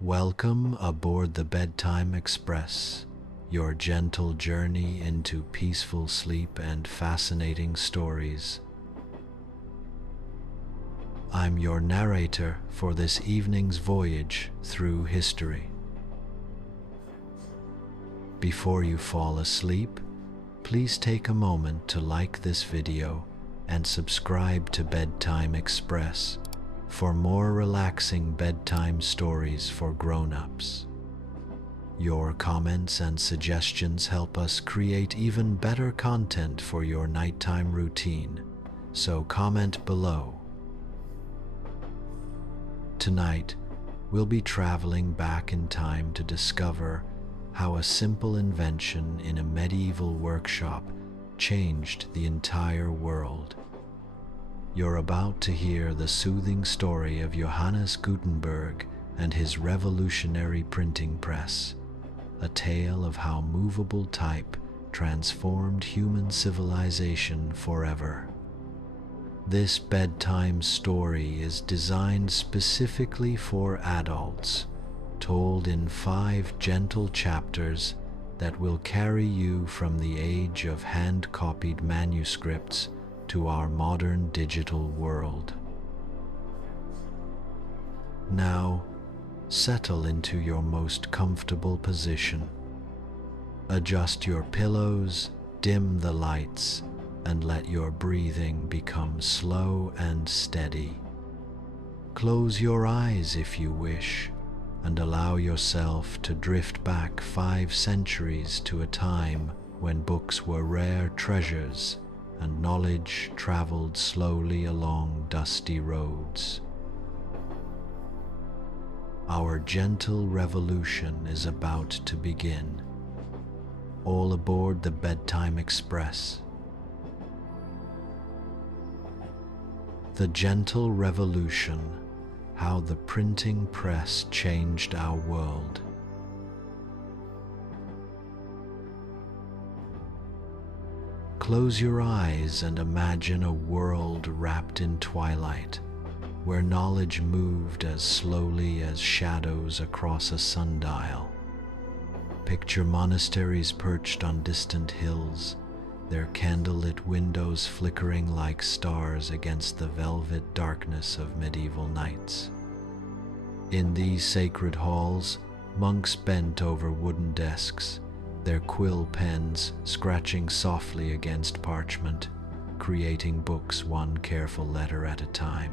Welcome aboard the Bedtime Express, your gentle journey into peaceful sleep and fascinating stories. I'm your narrator for this evening's voyage through history. Before you fall asleep, please take a moment to like this video and subscribe to Bedtime Express for more relaxing bedtime stories for grown-ups. Your comments and suggestions help us create even better content for your nighttime routine, so comment below. Tonight, we'll be traveling back in time to discover how a simple invention in a medieval workshop changed the entire world. You're about to hear the soothing story of Johannes Gutenberg and his revolutionary printing press, a tale of how movable type transformed human civilization forever. This bedtime story is designed specifically for adults, told in 5 gentle chapters that will carry you from the age of hand-copied manuscripts to our modern digital world. Now, settle into your most comfortable position. Adjust your pillows, dim the lights, and let your breathing become slow and steady. Close your eyes if you wish, and allow yourself to drift back 5 centuries to a time when books were rare treasures and knowledge traveled slowly along dusty roads. Our gentle revolution is about to begin. All aboard the Bedtime Express. The Gentle Revolution: How the Printing Press Changed Our World. Close your eyes and imagine a world wrapped in twilight, where knowledge moved as slowly as shadows across a sundial. Picture monasteries perched on distant hills, their candlelit windows flickering like stars against the velvet darkness of medieval nights. In these sacred halls, monks bent over wooden desks, their quill pens scratching softly against parchment, creating books one careful letter at a time.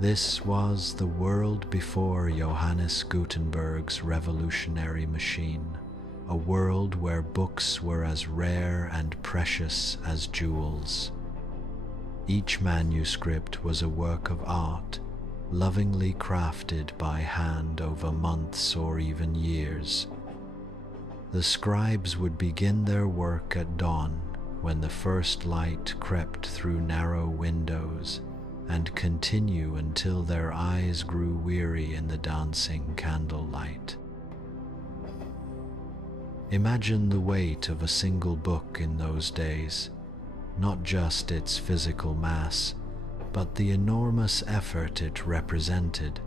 This was the world before Johannes Gutenberg's revolutionary machine, a world where books were as rare and precious as jewels. Each manuscript was a work of art, lovingly crafted by hand over months or even years. The scribes would begin their work at dawn, when the first light crept through narrow windows, and continue until their eyes grew weary in the dancing candlelight. Imagine the weight of a single book in those days, not just its physical mass, but the enormous effort it represented.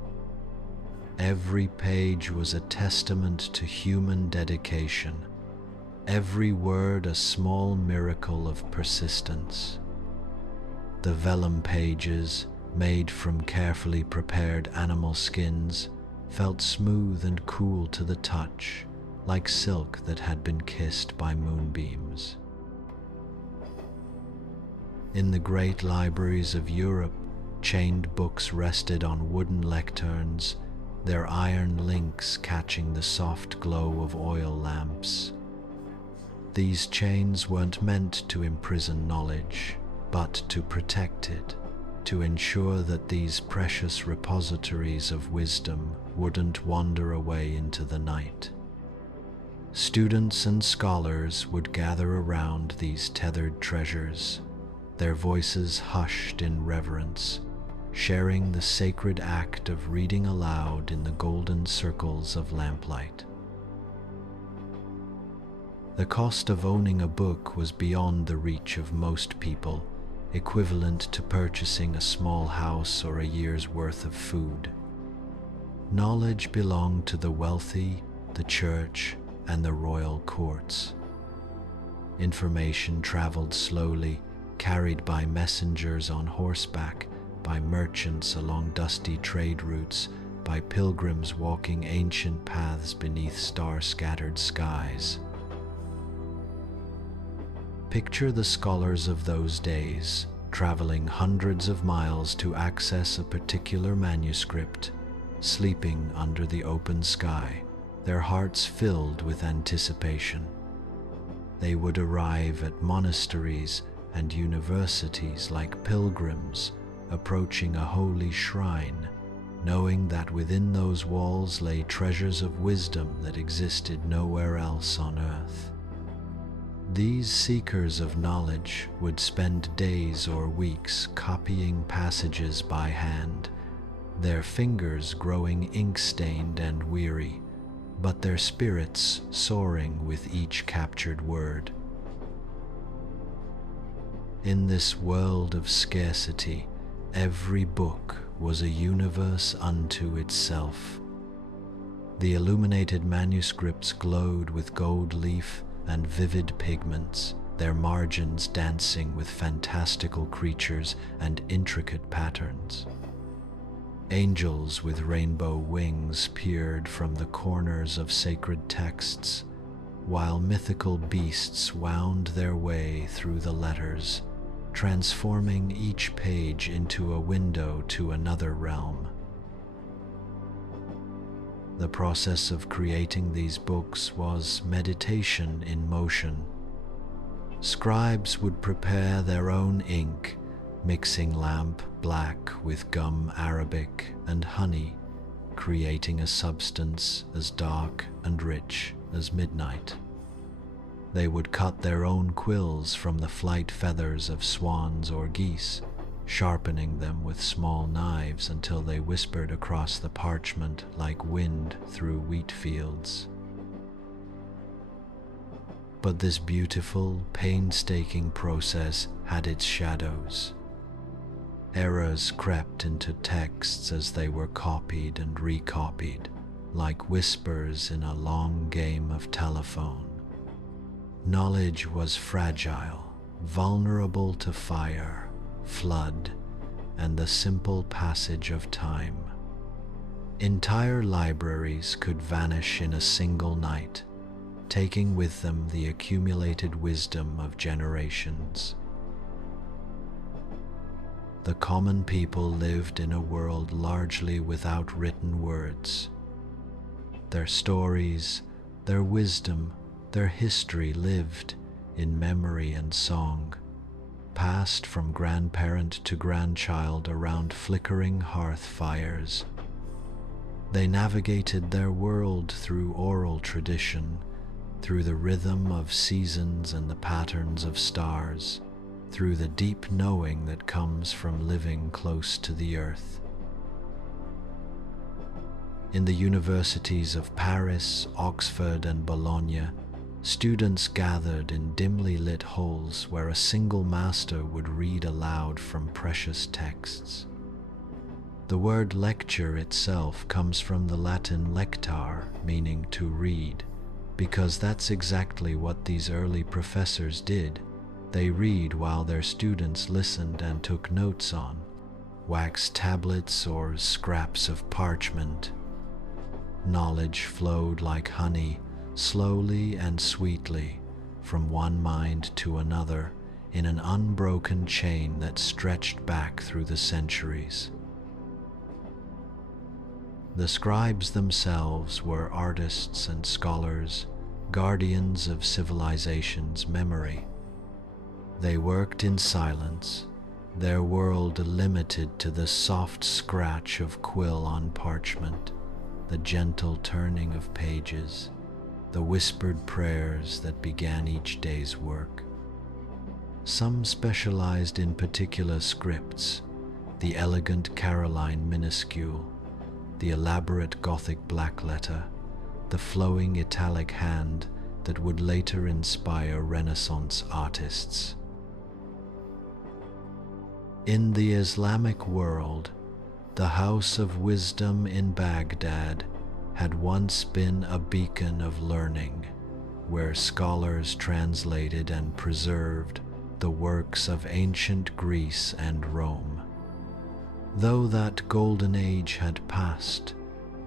Every page was a testament to human dedication, every word a small miracle of persistence. The vellum pages, made from carefully prepared animal skins, felt smooth and cool to the touch, like silk that had been kissed by moonbeams. In the great libraries of Europe, chained books rested on wooden lecterns, their iron links catching the soft glow of oil lamps. These chains weren't meant to imprison knowledge, but to protect it, to ensure that these precious repositories of wisdom wouldn't wander away into the night. Students and scholars would gather around these tethered treasures, their voices hushed in reverence, sharing the sacred act of reading aloud in the golden circles of lamplight. The cost of owning a book was beyond the reach of most people, equivalent to purchasing a small house or a year's worth of food. Knowledge belonged to the wealthy, the church, and the royal courts. Information traveled slowly, carried by messengers on horseback, by merchants along dusty trade routes, by pilgrims walking ancient paths beneath star-scattered skies. Picture the scholars of those days, traveling hundreds of miles to access a particular manuscript, sleeping under the open sky, their hearts filled with anticipation. They would arrive at monasteries and universities like pilgrims approaching a holy shrine, knowing that within those walls lay treasures of wisdom that existed nowhere else on earth. These seekers of knowledge would spend days or weeks copying passages by hand, their fingers growing ink-stained and weary, but their spirits soaring with each captured word. In this world of scarcity, every book was a universe unto itself. The illuminated manuscripts glowed with gold leaf and vivid pigments, their margins dancing with fantastical creatures and intricate patterns. Angels with rainbow wings peered from the corners of sacred texts, while mythical beasts wound their way through the letters, transforming each page into a window to another realm. The process of creating these books was meditation in motion. Scribes would prepare their own ink, mixing lamp black with gum arabic and honey, creating a substance as dark and rich as midnight. They would cut their own quills from the flight feathers of swans or geese, sharpening them with small knives until they whispered across the parchment like wind through wheat fields. But this beautiful, painstaking process had its shadows. Errors crept into texts as they were copied and recopied, like whispers in a long game of telephone. Knowledge was fragile, vulnerable to fire, flood, and the simple passage of time. Entire libraries could vanish in a single night, taking with them the accumulated wisdom of generations. The common people lived in a world largely without written words. Their stories, their wisdom, their history lived in memory and song, passed from grandparent to grandchild around flickering hearth fires. They navigated their world through oral tradition, through the rhythm of seasons and the patterns of stars, through the deep knowing that comes from living close to the earth. In the universities of Paris, Oxford, and Bologna, students gathered in dimly lit halls where a single master would read aloud from precious texts. The word lecture itself comes from the Latin lectare, meaning to read, because that's exactly what these early professors did. They read while their students listened and took notes on wax tablets or scraps of parchment. Knowledge flowed like honey, slowly and sweetly, from one mind to another, in an unbroken chain that stretched back through the centuries. The scribes themselves were artists and scholars, guardians of civilization's memory. They worked in silence, their world limited to the soft scratch of quill on parchment, the gentle turning of pages, the whispered prayers that began each day's work. Some specialized in particular scripts, the elegant Caroline minuscule, the elaborate Gothic black letter, the flowing italic hand that would later inspire Renaissance artists. In the Islamic world, The House of Wisdom in Baghdad had once been a beacon of learning, where scholars translated and preserved the works of ancient Greece and Rome. Though that golden age had passed,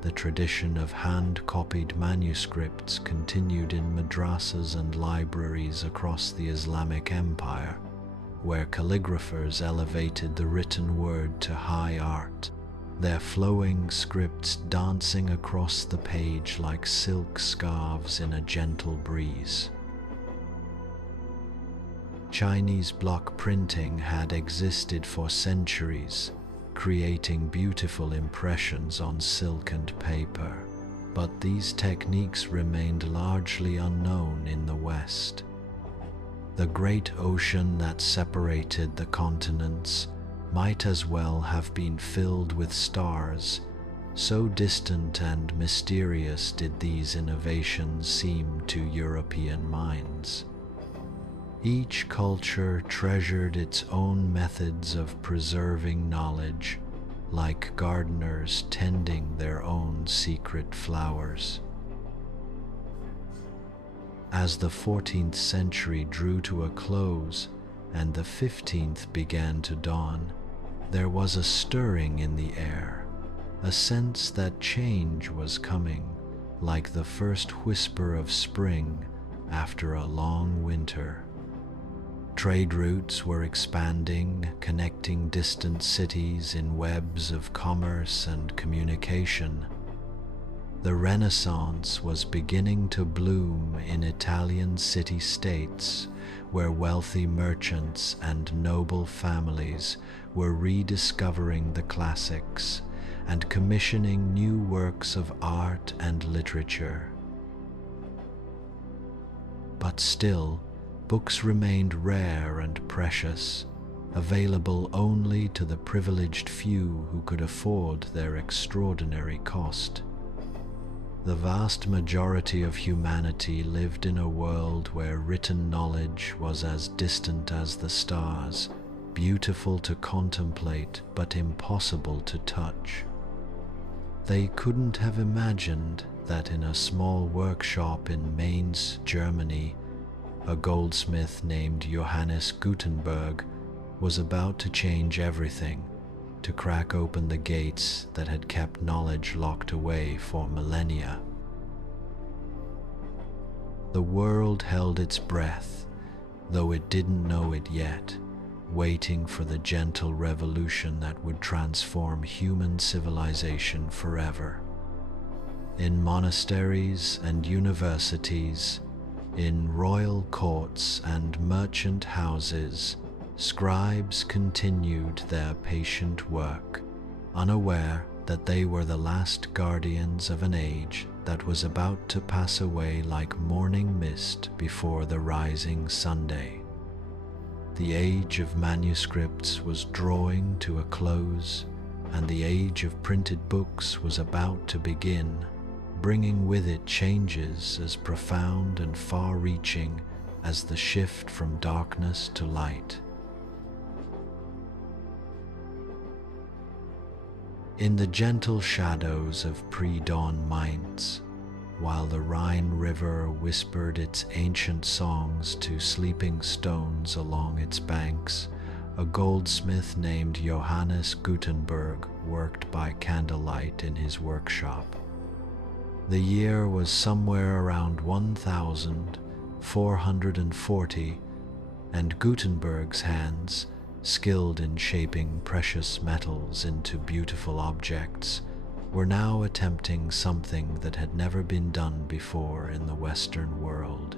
the tradition of hand-copied manuscripts continued in madrasas and libraries across the Islamic Empire, where calligraphers elevated the written word to high art, their flowing scripts dancing across the page like silk scarves in a gentle breeze. Chinese block printing had existed for centuries, creating beautiful impressions on silk and paper, but these techniques remained largely unknown in the West. The great ocean that separated the continents might as well have been filled with stars, so distant and mysterious did these innovations seem to European minds. Each culture treasured its own methods of preserving knowledge, like gardeners tending their own secret flowers. As the 14th century drew to a close and the 15th began to dawn, there was a stirring in the air, a sense that change was coming, like the first whisper of spring after a long winter. Trade routes were expanding, connecting distant cities in webs of commerce and communication. The Renaissance was beginning to bloom in Italian city-states, where wealthy merchants and noble families were rediscovering the classics and commissioning new works of art and literature. But still, books remained rare and precious, available only to the privileged few who could afford their extraordinary cost. The vast majority of humanity lived in a world where written knowledge was as distant as the stars, beautiful to contemplate but impossible to touch. They couldn't have imagined that in a small workshop in Mainz, Germany, a goldsmith named Johannes Gutenberg was about to change everything, to crack open the gates that had kept knowledge locked away for millennia. The world held its breath, though it didn't know it yet, waiting for the gentle revolution that would transform human civilization forever. In monasteries and universities, in royal courts and merchant houses, scribes continued their patient work, unaware that they were the last guardians of an age that was about to pass away like morning mist before the rising Sunday. The age of manuscripts was drawing to a close, and the age of printed books was about to begin, bringing with it changes as profound and far-reaching as the shift from darkness to light. In the gentle shadows of pre-dawn Mainz, while the Rhine River whispered its ancient songs to sleeping stones along its banks, a goldsmith named Johannes Gutenberg worked by candlelight in his workshop. The year was somewhere around 1440, and Gutenberg's hands, skilled in shaping precious metals into beautiful objects, were now attempting something that had never been done before in the Western world.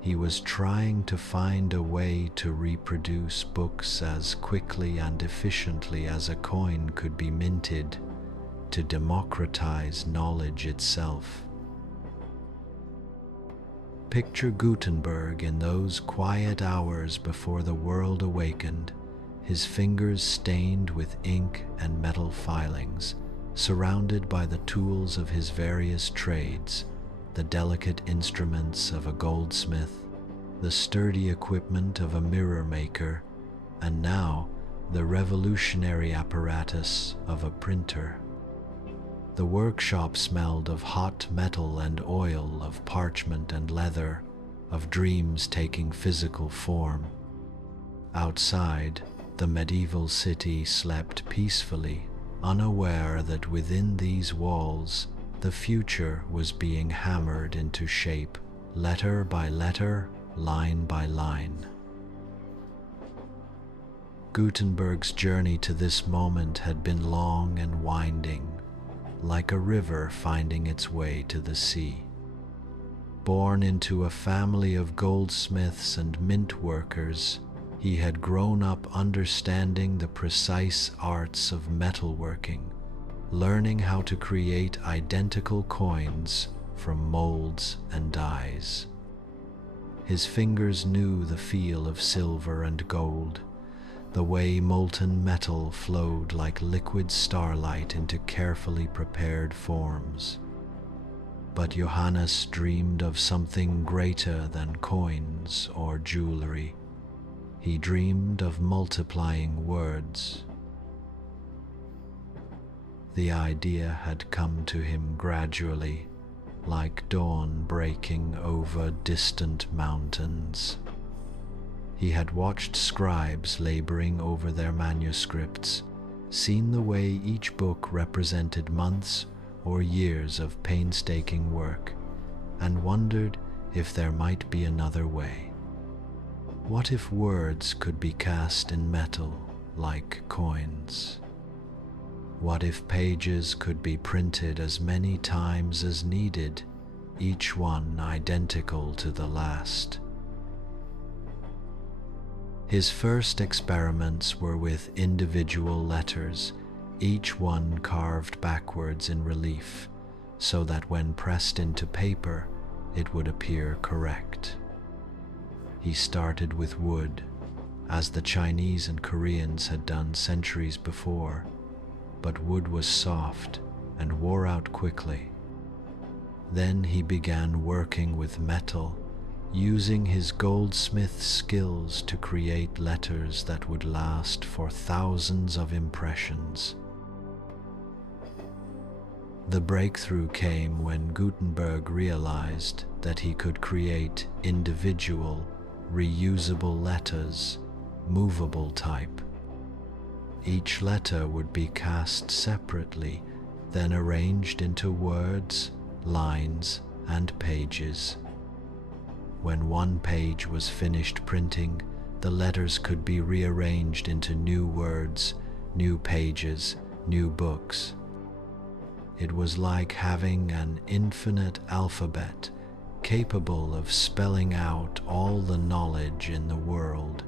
He was trying to find a way to reproduce books as quickly and efficiently as a coin could be minted, to democratize knowledge itself. Picture Gutenberg in those quiet hours before the world awakened, his fingers stained with ink and metal filings, surrounded by the tools of his various trades, the delicate instruments of a goldsmith, the sturdy equipment of a mirror maker, and now the revolutionary apparatus of a printer. The workshop smelled of hot metal and oil, of parchment and leather, of dreams taking physical form. Outside, the medieval city slept peacefully, unaware that within these walls, the future was being hammered into shape, letter by letter, line by line. Gutenberg's journey to this moment had been long and winding, like a river finding its way to the sea. Born into a family of goldsmiths and mint workers, he had grown up understanding the precise arts of metalworking, learning how to create identical coins from molds and dyes. His fingers knew the feel of silver and gold, the way molten metal flowed like liquid starlight into carefully prepared forms. But Johannes dreamed of something greater than coins or jewelry. He dreamed of multiplying words. The idea had come to him gradually, like dawn breaking over distant mountains. He had watched scribes laboring over their manuscripts, seen the way each book represented months or years of painstaking work, and wondered if there might be another way. What if words could be cast in metal like coins? What if pages could be printed as many times as needed, each one identical to the last? His first experiments were with individual letters, each one carved backwards in relief, so that when pressed into paper, it would appear correct. He started with wood, as the Chinese and Koreans had done centuries before, but wood was soft and wore out quickly. Then he began working with metal, using his goldsmith skills to create letters that would last for thousands of impressions. The breakthrough came when Gutenberg realized that he could create individual, reusable letters, movable type. Each letter would be cast separately, then arranged into words, lines, and pages. When one page was finished printing, the letters could be rearranged into new words, new pages, new books. It was like having an infinite alphabet capable of spelling out all the knowledge in the world.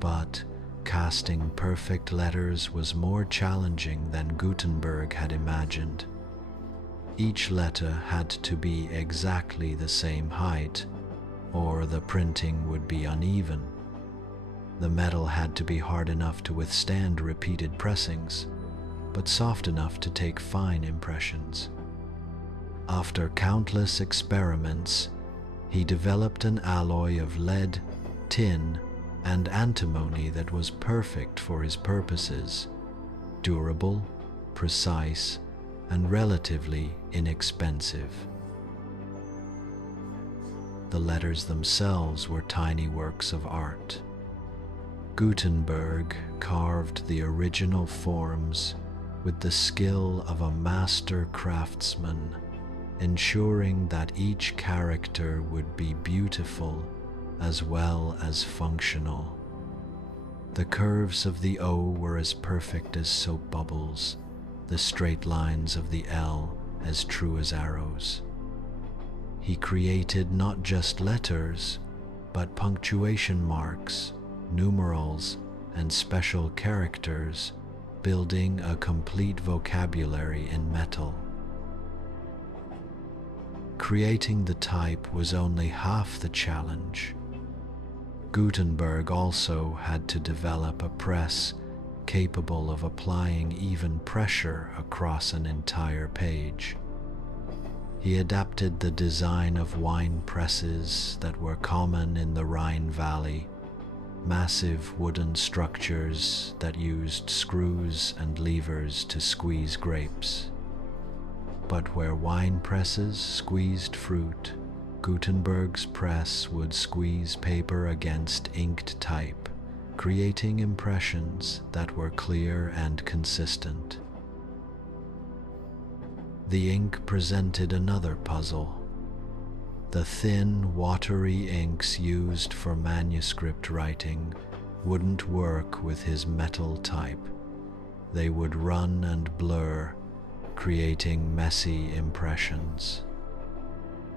But casting perfect letters was more challenging than Gutenberg had imagined. Each letter had to be exactly the same height, or the printing would be uneven. The metal had to be hard enough to withstand repeated pressings, but soft enough to take fine impressions. After countless experiments, he developed an alloy of lead, tin, and antimony that was perfect for his purposes, durable, precise, and relatively inexpensive. The letters themselves were tiny works of art. Gutenberg carved the original forms with the skill of a master craftsman, ensuring that each character would be beautiful as well as functional. The curves of the O were as perfect as soap bubbles, the straight lines of the L as true as arrows. He created not just letters, but punctuation marks, numerals, and special characters, building a complete vocabulary in metal. Creating the type was only half the challenge. Gutenberg also had to develop a press capable of applying even pressure across an entire page. He adapted the design of wine presses that were common in the Rhine Valley, massive wooden structures that used screws and levers to squeeze grapes. But where wine presses squeezed fruit, Gutenberg's press would squeeze paper against inked type, creating impressions that were clear and consistent. The ink presented another puzzle. The thin, watery inks used for manuscript writing wouldn't work with his metal type. They would run and blur, creating messy impressions.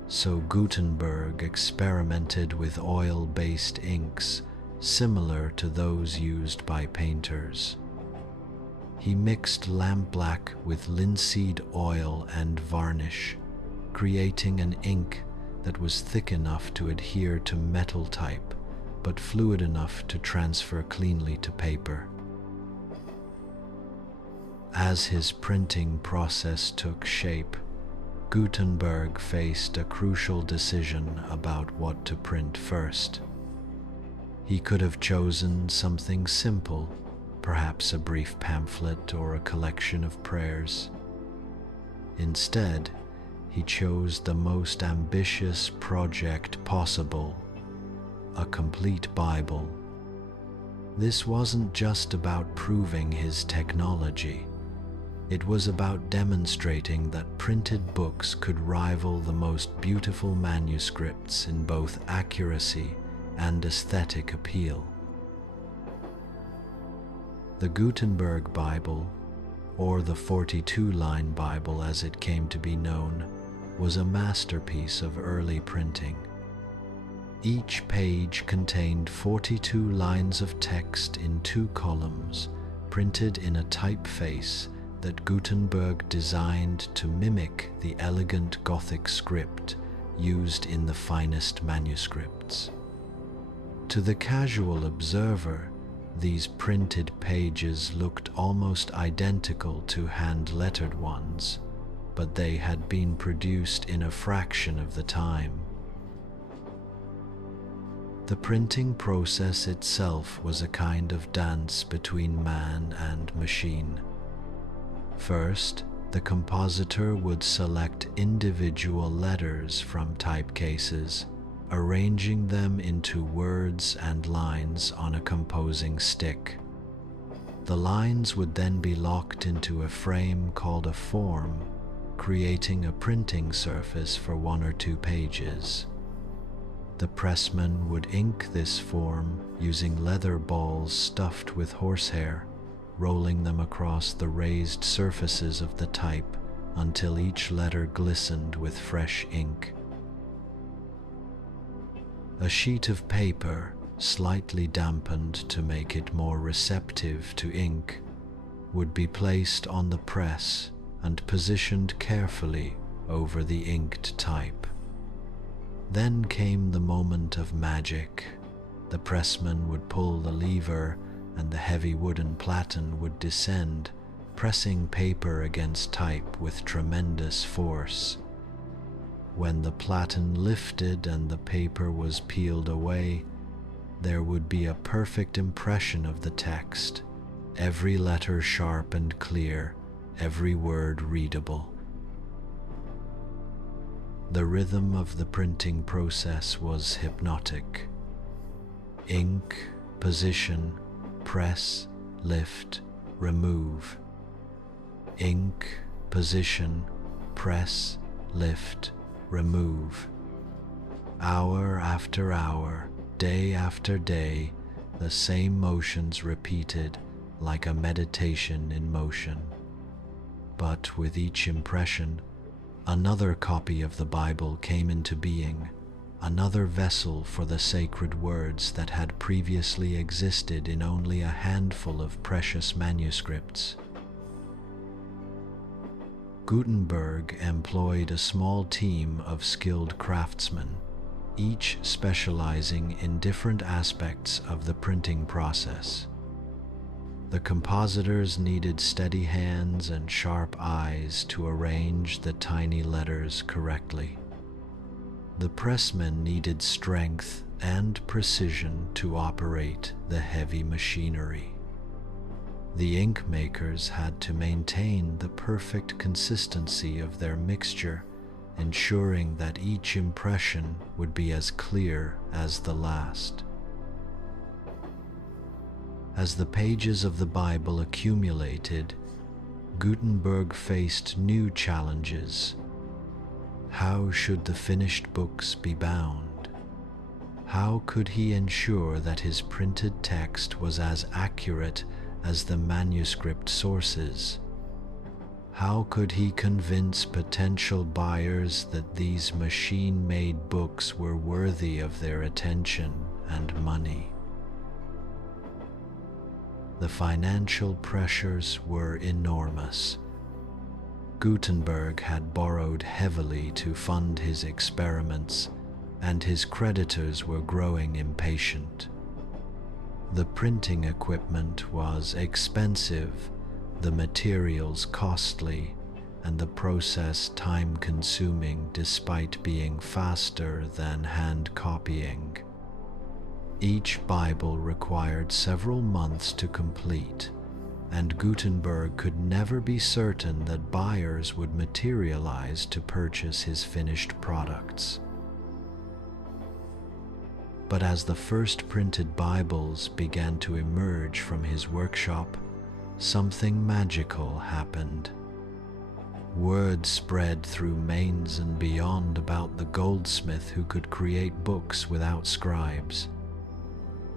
So Gutenberg experimented with oil-based inks similar to those used by painters. He mixed lampblack with linseed oil and varnish, creating an ink that was thick enough to adhere to metal type, but fluid enough to transfer cleanly to paper. As his printing process took shape, Gutenberg faced a crucial decision about what to print first. He could have chosen something simple, perhaps a brief pamphlet or a collection of prayers. Instead, he chose the most ambitious project possible, a complete Bible. This wasn't just about proving his technology. It was about demonstrating that printed books could rival the most beautiful manuscripts in both accuracy and aesthetic appeal. The Gutenberg Bible, or the 42-line Bible as it came to be known, was a masterpiece of early printing. Each page contained 42 lines of text in 2 columns, printed in a typeface that Gutenberg designed to mimic the elegant Gothic script used in the finest manuscripts. To the casual observer, these printed pages looked almost identical to hand-lettered ones, but they had been produced in a fraction of the time. The printing process itself was a kind of dance between man and machine. First, the compositor would select individual letters from typecases, arranging them into words and lines on a composing stick. The lines would then be locked into a frame called a form, creating a printing surface for 1 or 2 pages. The pressman would ink this form using leather balls stuffed with horsehair, rolling them across the raised surfaces of the type until each letter glistened with fresh ink. A sheet of paper, slightly dampened to make it more receptive to ink, would be placed on the press and positioned carefully over the inked type. Then came the moment of magic. The pressman would pull the lever and the heavy wooden platen would descend, pressing paper against type with tremendous force. When the platen lifted and the paper was peeled away, there would be a perfect impression of the text, every letter sharp and clear, every word readable. The rhythm of the printing process was hypnotic. Ink, position, press, lift, remove. Ink, position, press, lift, remove. Hour after hour, day after day, the same motions repeated like a meditation in motion. But with each impression, another copy of the Bible came into being, another vessel for the sacred words that had previously existed in only a handful of precious manuscripts. Gutenberg employed a small team of skilled craftsmen, each specializing in different aspects of the printing process. The compositors needed steady hands and sharp eyes to arrange the tiny letters correctly. The pressmen needed strength and precision to operate the heavy machinery. The ink makers had to maintain the perfect consistency of their mixture, ensuring that each impression would be as clear as the last. As the pages of the Bible accumulated, Gutenberg faced new challenges. How should the finished books be bound? How could he ensure that his printed text was as accurate as the manuscript sources? How could he convince potential buyers that these machine-made books were worthy of their attention and money? The financial pressures were enormous. Gutenberg had borrowed heavily to fund his experiments, and his creditors were growing impatient. The printing equipment was expensive, the materials costly, and the process time-consuming despite being faster than hand copying. Each Bible required several months to complete, and Gutenberg could never be certain that buyers would materialize to purchase his finished products. But as the first printed Bibles began to emerge from his workshop, something magical happened. Word spread through Mainz and beyond about the goldsmith who could create books without scribes.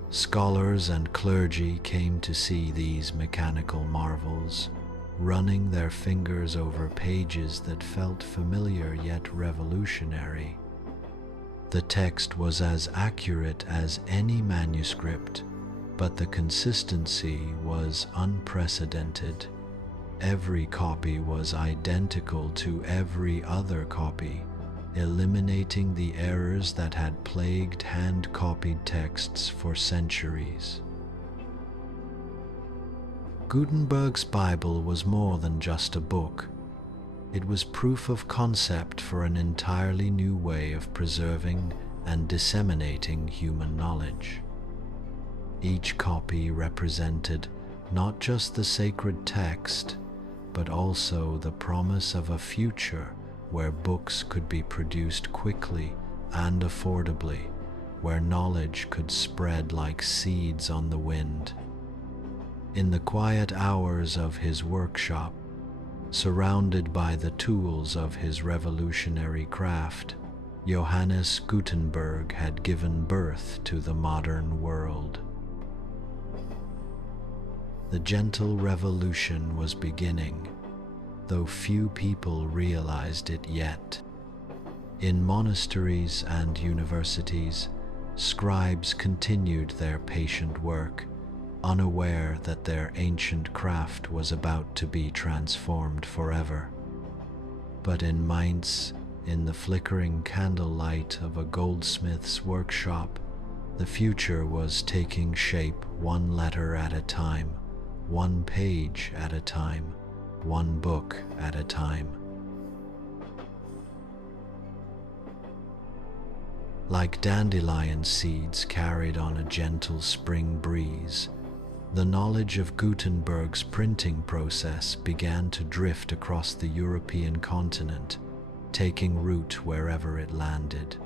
Scholars and clergy came to see these mechanical marvels, running their fingers over pages that felt familiar yet revolutionary. The text was as accurate as any manuscript, but the consistency was unprecedented. Every copy was identical to every other copy, eliminating the errors that had plagued hand-copied texts for centuries. Gutenberg's Bible was more than just a book. It was proof of concept for an entirely new way of preserving and disseminating human knowledge. Each copy represented not just the sacred text, but also the promise of a future where books could be produced quickly and affordably, where knowledge could spread like seeds on the wind. In the quiet hours of his workshop, surrounded by the tools of his revolutionary craft, Johannes Gutenberg had given birth to the modern world. The gentle revolution was beginning, though few people realized it yet. In monasteries and universities, scribes continued their patient work, unaware that their ancient craft was about to be transformed forever. But in Mainz, in the flickering candlelight of a goldsmith's workshop, the future was taking shape one letter at a time, one page at a time, one book at a time. Like dandelion seeds carried on a gentle spring breeze, the knowledge of Gutenberg's printing process began to drift across the European continent, taking root wherever it landed.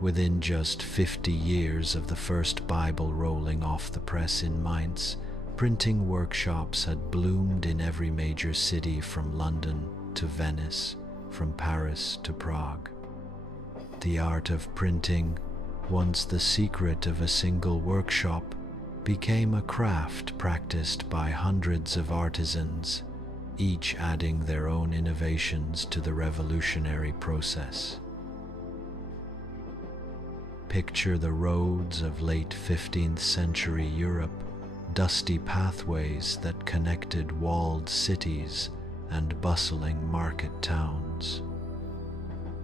Within just 50 years of the first Bible rolling off the press in Mainz, printing workshops had bloomed in every major city from London to Venice, from Paris to Prague. The art of printing, once the secret of a single workshop, became a craft practiced by hundreds of artisans, each adding their own innovations to the revolutionary process. Picture the roads of late 15th century Europe, dusty pathways that connected walled cities and bustling market towns.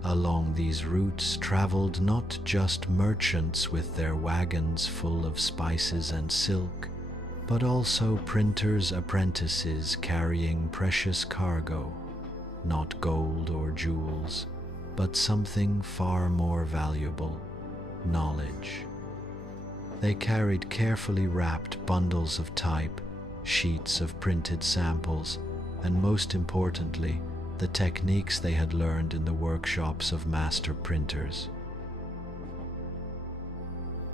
Along these routes traveled not just merchants with their wagons full of spices and silk, but also printers' apprentices carrying precious cargo, not gold or jewels, but something far more valuable, knowledge. They carried carefully wrapped bundles of type, sheets of printed samples, and most importantly, the techniques they had learned in the workshops of master printers.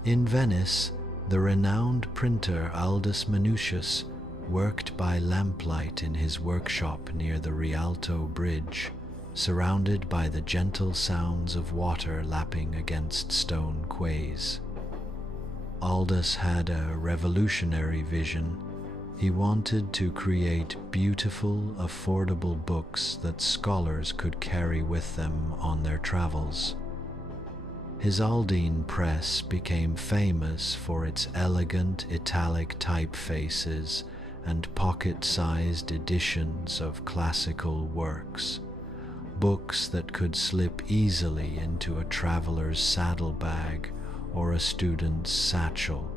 In Venice, the renowned printer Aldus Manutius worked by lamplight in his workshop near the Rialto Bridge, surrounded by the gentle sounds of water lapping against stone quays. Aldus had a revolutionary vision. He wanted to create beautiful, affordable books that scholars could carry with them on their travels. His Aldine press became famous for its elegant italic typefaces and pocket-sized editions of classical works, books that could slip easily into a traveler's saddlebag or a student's satchel.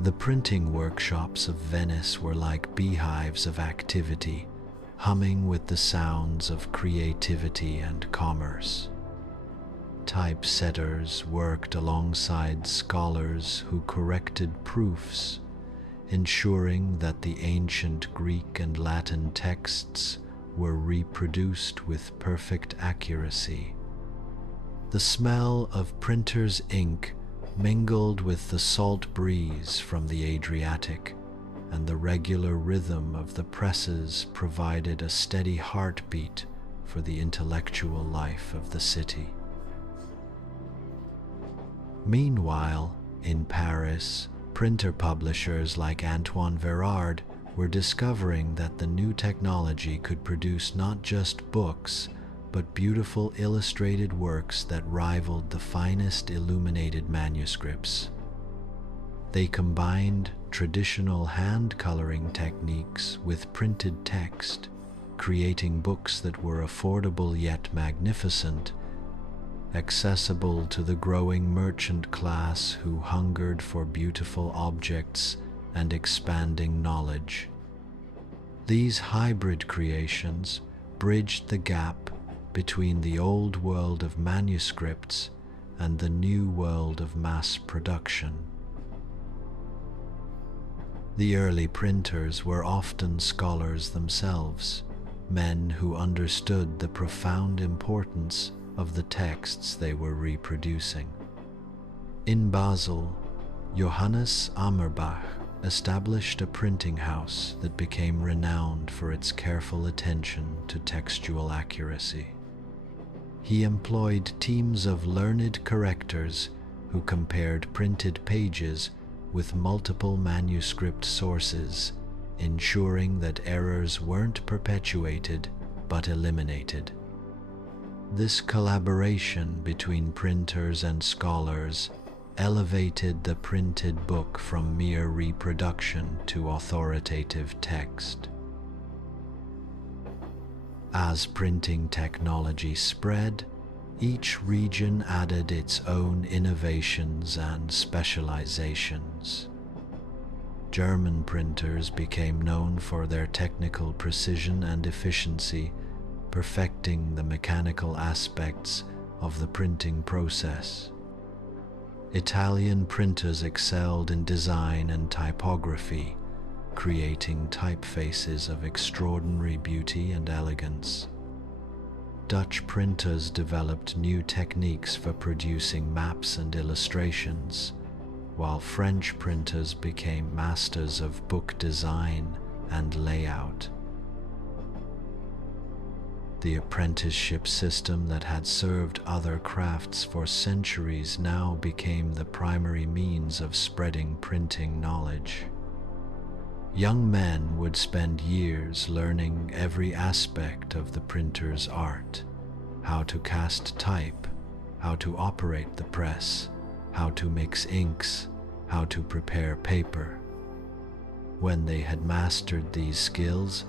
The printing workshops of Venice were like beehives of activity, humming with the sounds of creativity and commerce. Typesetters worked alongside scholars who corrected proofs, ensuring that the ancient Greek and Latin texts were reproduced with perfect accuracy. The smell of printer's ink mingled with the salt breeze from the Adriatic, and the regular rhythm of the presses provided a steady heartbeat for the intellectual life of the city. Meanwhile, in Paris, printer publishers like Antoine Verard were discovering that the new technology could produce not just books, but beautiful illustrated works that rivaled the finest illuminated manuscripts. They combined traditional hand-coloring techniques with printed text, creating books that were affordable yet magnificent, accessible to the growing merchant class who hungered for beautiful objects and expanding knowledge. These hybrid creations bridged the gap between the old world of manuscripts and the new world of mass production. The early printers were often scholars themselves, men who understood the profound importance of the texts they were reproducing. In Basel, Johannes Gutenberg established a printing house that became renowned for its careful attention to textual accuracy. He employed teams of learned correctors who compared printed pages with multiple manuscript sources, ensuring that errors weren't perpetuated but eliminated. This collaboration between printers and scholars elevated the printed book from mere reproduction to authoritative text. As printing technology spread, each region added its own innovations and specializations. German printers became known for their technical precision and efficiency, perfecting the mechanical aspects of the printing process. Italian printers excelled in design and typography, creating typefaces of extraordinary beauty and elegance. Dutch printers developed new techniques for producing maps and illustrations, while French printers became masters of book design and layout. The apprenticeship system that had served other crafts for centuries now became the primary means of spreading printing knowledge. Young men would spend years learning every aspect of the printer's art: how to cast type, how to operate the press, how to mix inks, how to prepare paper. When they had mastered these skills,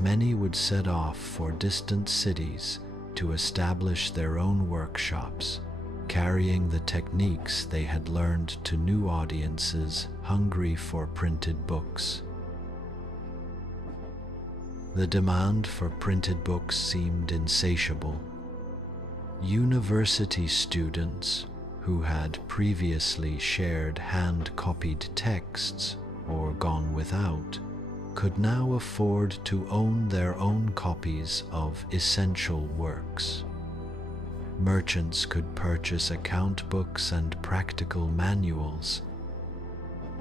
many would set off for distant cities to establish their own workshops, carrying the techniques they had learned to new audiences hungry for printed books. The demand for printed books seemed insatiable. University students who had previously shared hand-copied texts or gone without could now afford to own their own copies of essential works. Merchants could purchase account books and practical manuals.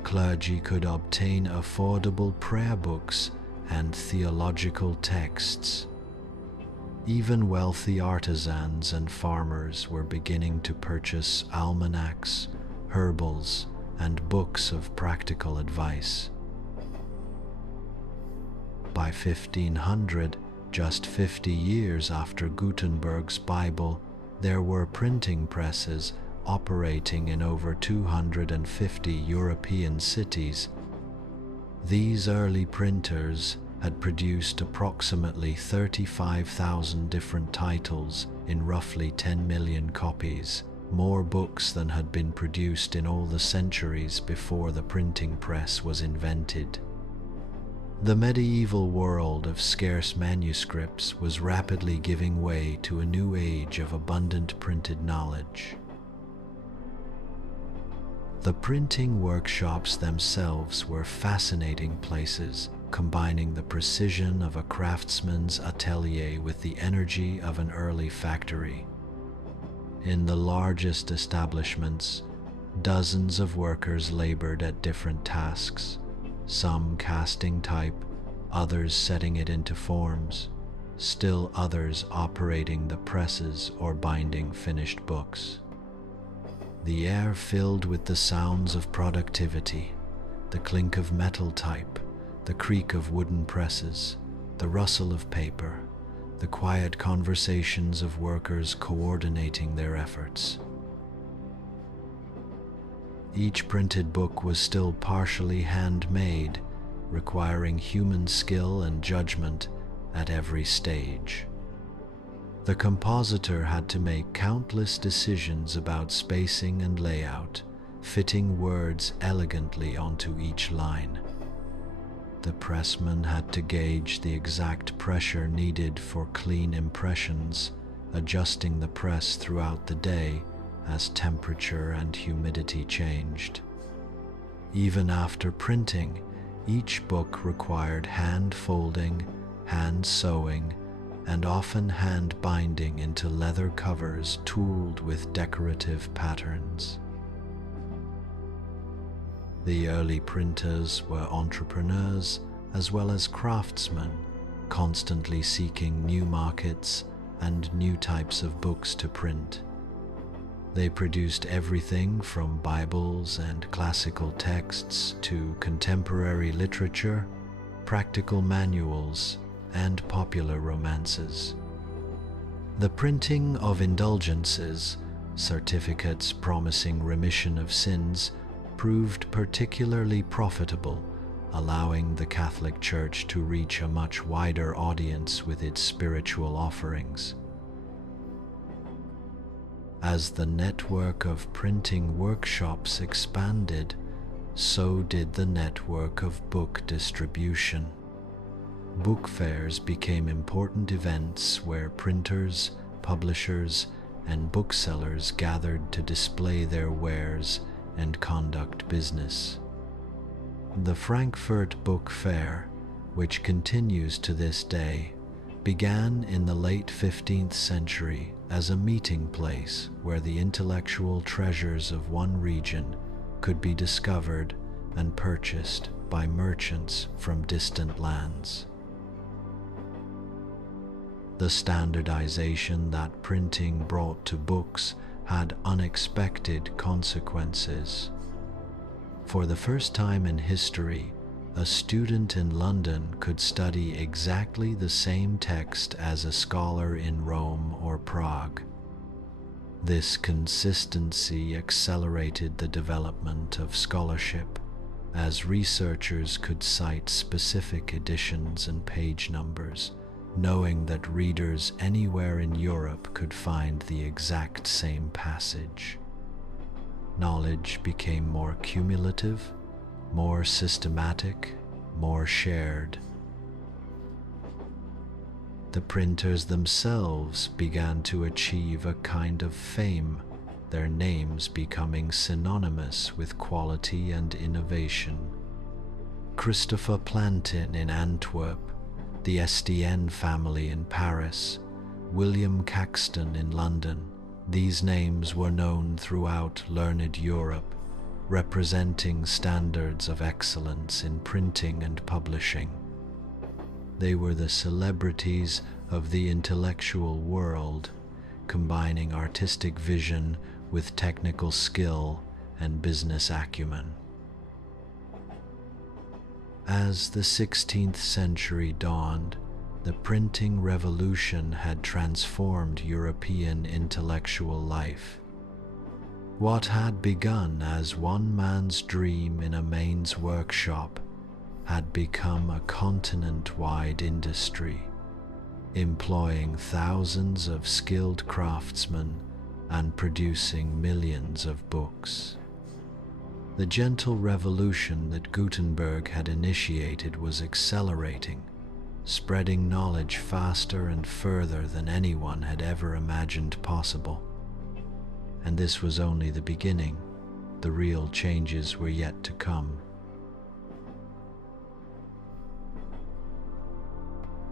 Clergy could obtain affordable prayer books and theological texts. Even wealthy artisans and farmers were beginning to purchase almanacs, herbals, and books of practical advice. By 1500, just 50 years after Gutenberg's Bible, there were printing presses operating in over 250 European cities. These early printers had produced approximately 35,000 different titles in roughly 10 million copies, more books than had been produced in all the centuries before the printing press was invented. The medieval world of scarce manuscripts was rapidly giving way to a new age of abundant printed knowledge. The printing workshops themselves were fascinating places, combining the precision of a craftsman's atelier with the energy of an early factory. In the largest establishments, dozens of workers labored at different tasks, some casting type, others setting it into forms, still others operating the presses or binding finished books. The air filled with the sounds of productivity, the clink of metal type, the creak of wooden presses, the rustle of paper, the quiet conversations of workers coordinating their efforts. Each printed book was still partially handmade, requiring human skill and judgment at every stage. The compositor had to make countless decisions about spacing and layout, fitting words elegantly onto each line. The pressman had to gauge the exact pressure needed for clean impressions, adjusting the press throughout the day as temperature and humidity changed. Even after printing, each book required hand folding, hand sewing, and often hand binding into leather covers tooled with decorative patterns. The early printers were entrepreneurs as well as craftsmen, constantly seeking new markets and new types of books to print. They produced everything from Bibles and classical texts to contemporary literature, practical manuals, and popular romances. The printing of indulgences, certificates promising remission of sins, proved particularly profitable, allowing the Catholic Church to reach a much wider audience with its spiritual offerings. As the network of printing workshops expanded, so did the network of book distribution. Book fairs became important events where printers, publishers, and booksellers gathered to display their wares and conduct business. The Frankfurt Book Fair, which continues to this day, began in the late 15th century as a meeting place where the intellectual treasures of one region could be discovered and purchased by merchants from distant lands. The standardization that printing brought to books had unexpected consequences. For the first time in history, a student in London could study exactly the same text as a scholar in Rome or Prague. This consistency accelerated the development of scholarship, as researchers could cite specific editions and page numbers, knowing that readers anywhere in Europe could find the exact same passage. Knowledge became more cumulative, more systematic, more shared. the printers themselves began to achieve a kind of fame, their names becoming synonymous with quality and innovation. Christopher Plantin in Antwerp, the Estienne family in Paris, William Caxton in London. These names were known throughout learned Europe, representing standards of excellence in printing and publishing. They were the celebrities of the intellectual world, combining artistic vision with technical skill and business acumen. As the 16th century dawned, the printing revolution had transformed European intellectual life. What had begun as one man's dream in a Mainz workshop had become a continent-wide industry, employing thousands of skilled craftsmen and producing millions of books. The gentle revolution that Gutenberg had initiated was accelerating, spreading knowledge faster and further than anyone had ever imagined possible. And this was only the beginning. The real changes were yet to come.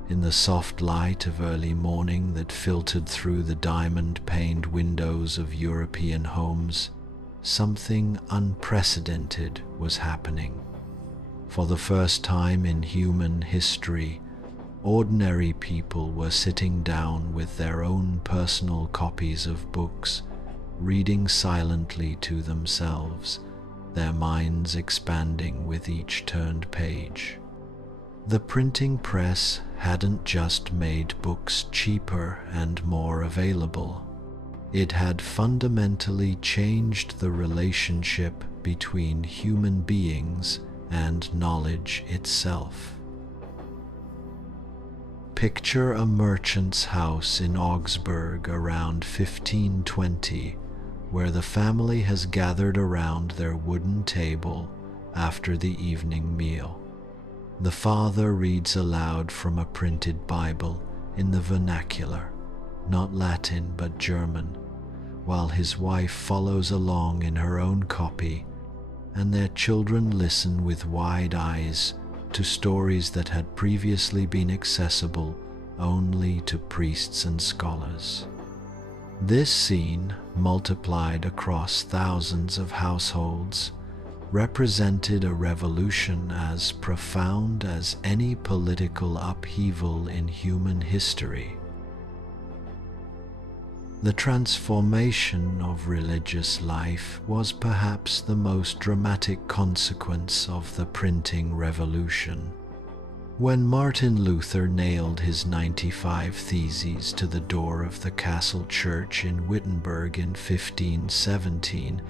In the soft light of early morning that filtered through the diamond-paned windows of European homes, something unprecedented was happening. For the first time in human history, ordinary people were sitting down with their own personal copies of books, reading silently to themselves, their minds expanding with each turned page. The printing press hadn't just made books cheaper and more available. It had fundamentally changed the relationship between human beings and knowledge itself. Picture a merchant's house in Augsburg around 1520, where the family has gathered around their wooden table after the evening meal. The father reads aloud from a printed Bible in the vernacular, not Latin but German, while his wife follows along in her own copy, and their children listen with wide eyes to stories that had previously been accessible only to priests and scholars. This scene, multiplied across thousands of households, represented a revolution as profound as any political upheaval in human history. The transformation of religious life was perhaps the most dramatic consequence of the printing revolution. When Martin Luther nailed his 95 Theses to the door of the castle church in Wittenberg in 1517,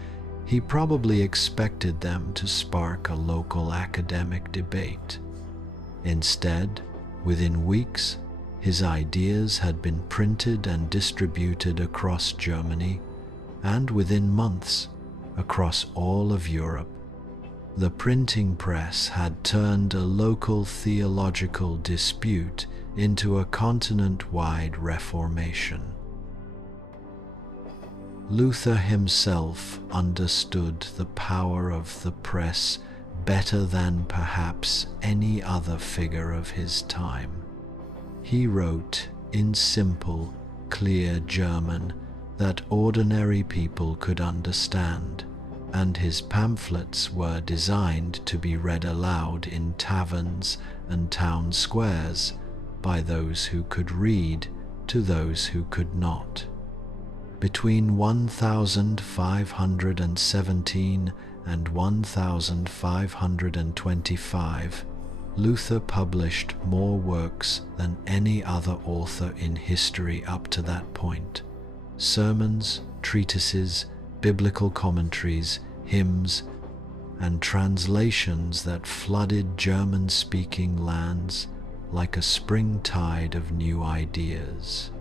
he probably expected them to spark a local academic debate. Instead, within weeks, his ideas had been printed and distributed across Germany, and within months, across all of Europe. The printing press had turned a local theological dispute into a continent-wide reformation. Luther himself understood the power of the press better than perhaps any other figure of his time. He wrote in simple, clear German that ordinary people could understand, and his pamphlets were designed to be read aloud in taverns and town squares by those who could read to those who could not. Between 1517 and 1525, Luther published more works than any other author in history up to that point. Sermons, treatises, biblical commentaries, hymns, and translations that flooded German-speaking lands like a spring tide of new ideas.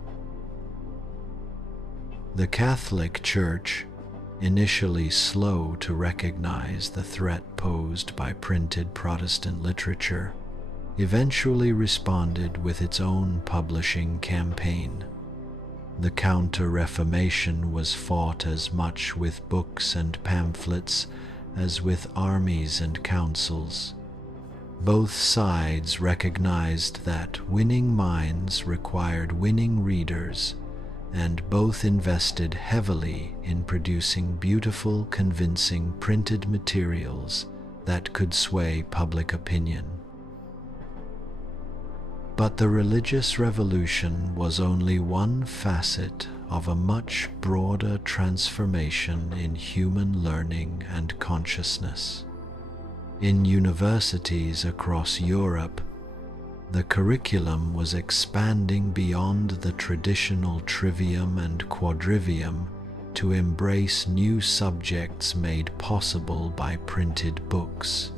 The Catholic Church, initially slow to recognize the threat posed by printed Protestant literature, eventually responded with its own publishing campaign. The Counter-Reformation was fought as much with books and pamphlets as with armies and councils. Both sides recognized that winning minds required winning readers, and both invested heavily in producing beautiful, convincing printed materials that could sway public opinion. But the religious revolution was only one facet of a much broader transformation in human learning and consciousness. In universities across Europe, the curriculum was expanding beyond the traditional trivium and quadrivium to embrace new subjects made possible by printed books.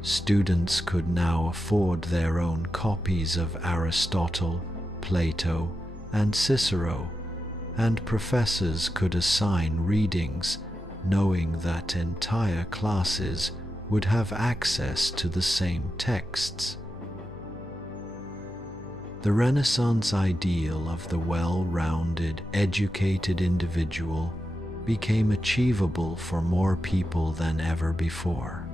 Students could now afford their own copies of Aristotle, Plato, and Cicero, and professors could assign readings knowing that entire classes would have access to the same texts. The Renaissance ideal of the well-rounded, educated individual became achievable for more people than ever before.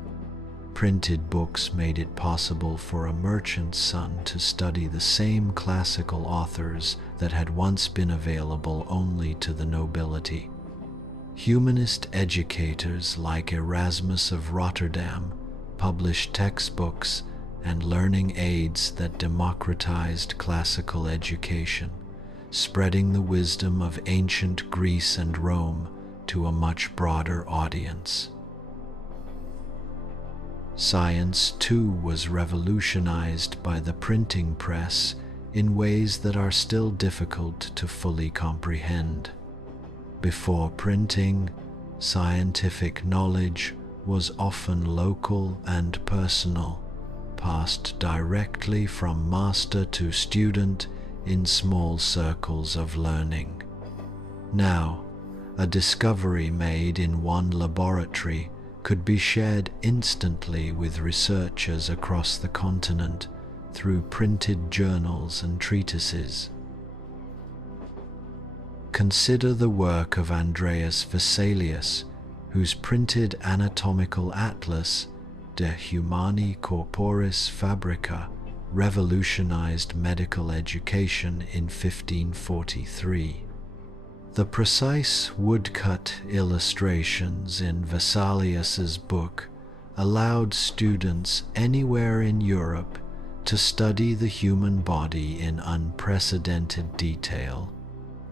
Printed books made it possible for a merchant's son to study the same classical authors that had once been available only to the nobility. Humanist educators like Erasmus of Rotterdam published textbooks and learning aids that democratized classical education, spreading the wisdom of ancient Greece and Rome to a much broader audience. Science, too, was revolutionized by the printing press in ways that are still difficult to fully comprehend. Before printing, scientific knowledge was often local and personal, passed directly from master to student in small circles of learning. Now, a discovery made in one laboratory could be shared instantly with researchers across the continent through printed journals and treatises. Consider the work of Andreas Vesalius, whose printed anatomical atlas, De Humani Corporis Fabrica, revolutionized medical education in 1543. The precise woodcut illustrations in Vesalius's book allowed students anywhere in Europe to study the human body in unprecedented detail,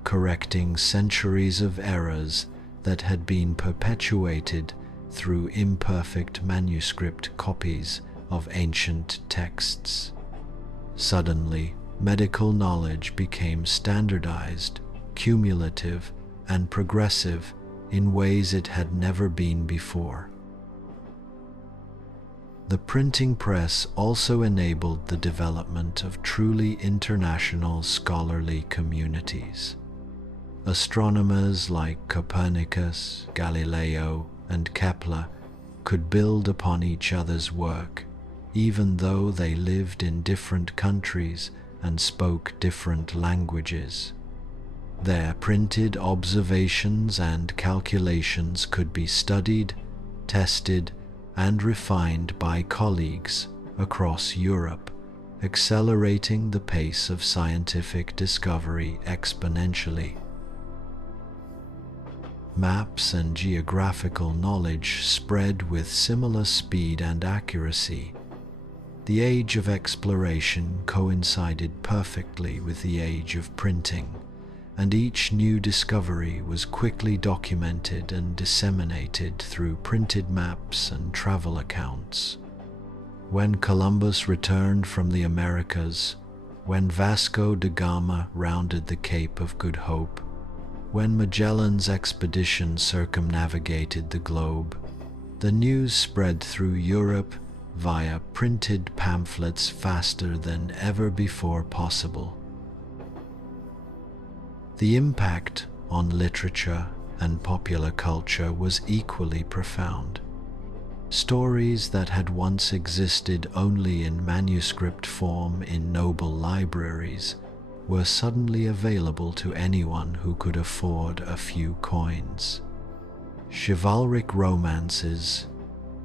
correcting centuries of errors that had been perpetuated through imperfect manuscript copies of ancient texts. Suddenly, medical knowledge became standardized, cumulative, and progressive in ways it had never been before. The printing press also enabled the development of truly international scholarly communities. Astronomers like Copernicus, Galileo, and Kepler could build upon each other's work, even though they lived in different countries and spoke different languages. Their printed observations and calculations could be studied, tested, and refined by colleagues across Europe, accelerating the pace of scientific discovery exponentially. Maps and geographical knowledge spread with similar speed and accuracy. The age of exploration coincided perfectly with the age of printing, and each new discovery was quickly documented and disseminated through printed maps and travel accounts. When Columbus returned from the Americas, when Vasco da Gama rounded the Cape of Good Hope, when Magellan's expedition circumnavigated the globe, the news spread through Europe via printed pamphlets faster than ever before possible. The impact on literature and popular culture was equally profound. Stories that had once existed only in manuscript form in noble libraries were suddenly available to anyone who could afford a few coins. Chivalric romances,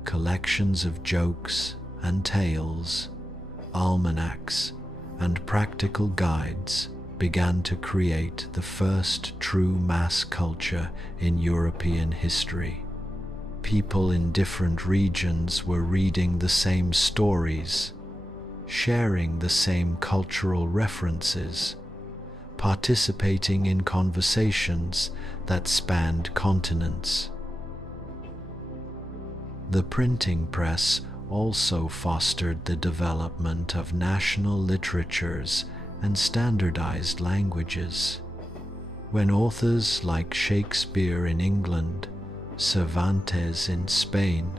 collections of jokes and tales, almanacs, and practical guides began to create the first true mass culture in European history. People in different regions were reading the same stories, sharing the same cultural references, participating in conversations that spanned continents. The printing press also fostered the development of national literatures and standardized languages. When authors like Shakespeare in England, Cervantes in Spain,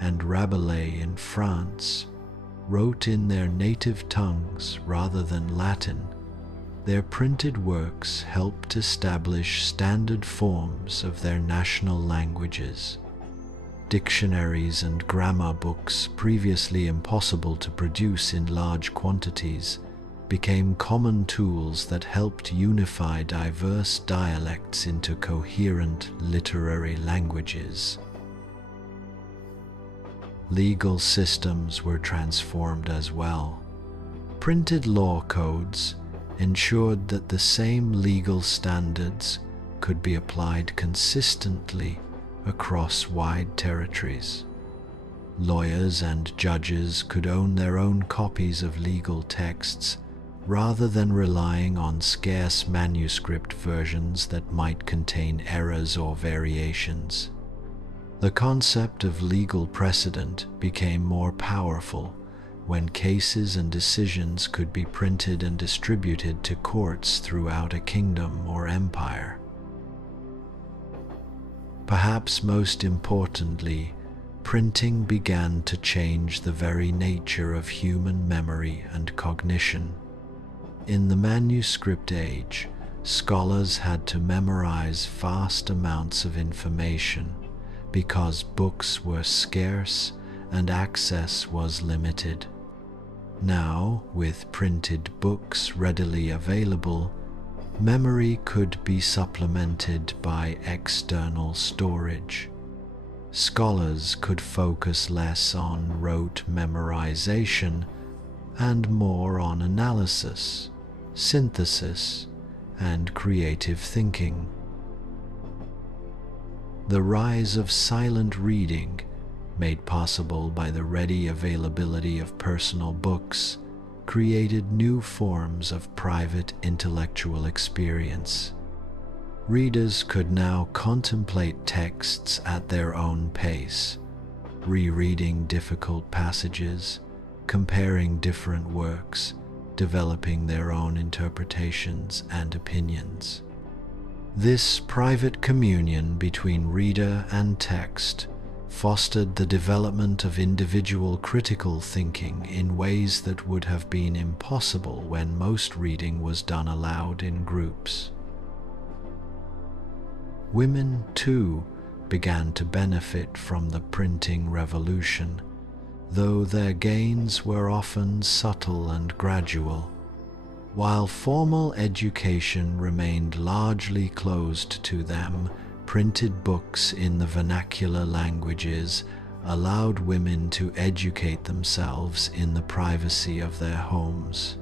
and Rabelais in France wrote in their native tongues rather than Latin, their printed works helped establish standard forms of their national languages. Dictionaries and grammar books, previously impossible to produce in large quantities, became common tools that helped unify diverse dialects into coherent literary languages. Legal systems were transformed as well. Printed law codes ensured that the same legal standards could be applied consistently across wide territories. Lawyers and judges could own their own copies of legal texts rather than relying on scarce manuscript versions that might contain errors or variations. The concept of legal precedent became more powerful when cases and decisions could be printed and distributed to courts throughout a kingdom or empire. Perhaps most importantly, printing began to change the very nature of human memory and cognition. In the manuscript age, scholars had to memorize vast amounts of information because books were scarce and access was limited. Now, with printed books readily available, memory could be supplemented by external storage. Scholars could focus less on rote memorization and more on analysis, synthesis, and creative thinking. The rise of silent reading, made possible by the ready availability of personal books, created new forms of private intellectual experience. Readers could now contemplate texts at their own pace, rereading difficult passages, comparing different works, developing their own interpretations and opinions. This private communion between reader and text fostered the development of individual critical thinking in ways that would have been impossible when most reading was done aloud in groups. Women, too, began to benefit from the printing revolution, though their gains were often subtle and gradual. While formal education remained largely closed to them, printed books in the vernacular languages allowed women to educate themselves in the privacy of their homes.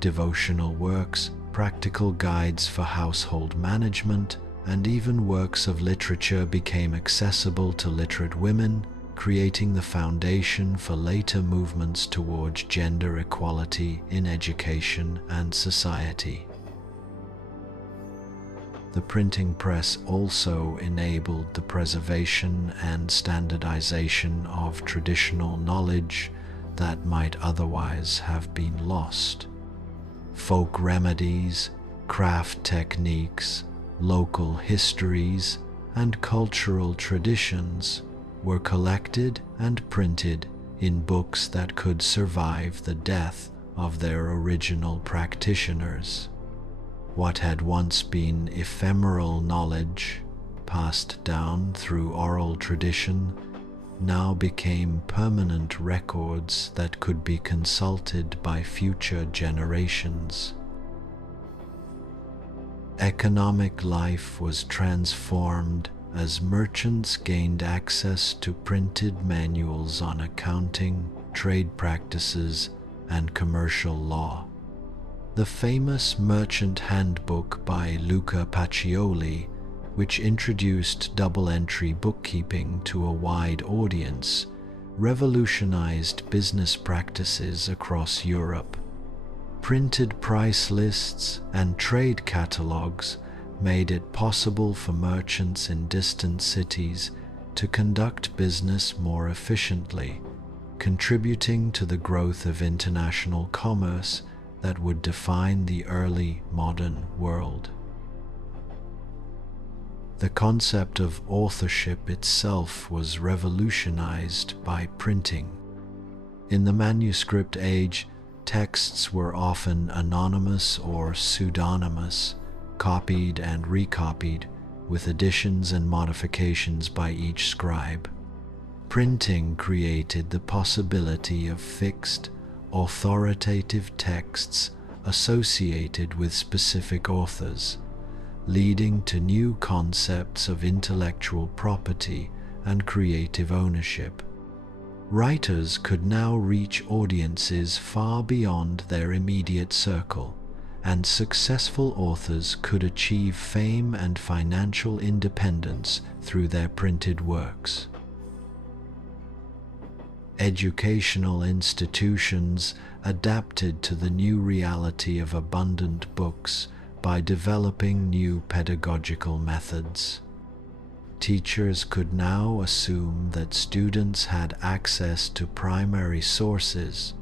Devotional works, practical guides for household management, and even works of literature became accessible to literate women, creating the foundation for later movements towards gender equality in education and society. The printing press also enabled the preservation and standardization of traditional knowledge that might otherwise have been lost. Folk remedies, craft techniques, local histories, and cultural traditions were collected and printed in books that could survive the death of their original practitioners. What had once been ephemeral knowledge, passed down through oral tradition, now became permanent records that could be consulted by future generations. Economic life was transformed as merchants gained access to printed manuals on accounting, trade practices, and commercial law. The famous Merchant Handbook by Luca Pacioli, which introduced double-entry bookkeeping to a wide audience, revolutionized business practices across Europe. Printed price lists and trade catalogs made it possible for merchants in distant cities to conduct business more efficiently, contributing to the growth of international commerce that would define the early modern world. The concept of authorship itself was revolutionized by printing. In the manuscript age, texts were often anonymous or pseudonymous, copied and recopied, with additions and modifications by each scribe. Printing created the possibility of fixed, authoritative texts associated with specific authors, leading to new concepts of intellectual property and creative ownership. Writers could now reach audiences far beyond their immediate circle, and successful authors could achieve fame and financial independence through their printed works. Educational institutions adapted to the new reality of abundant books by developing new pedagogical methods. Teachers could now assume that students had access to primary sources,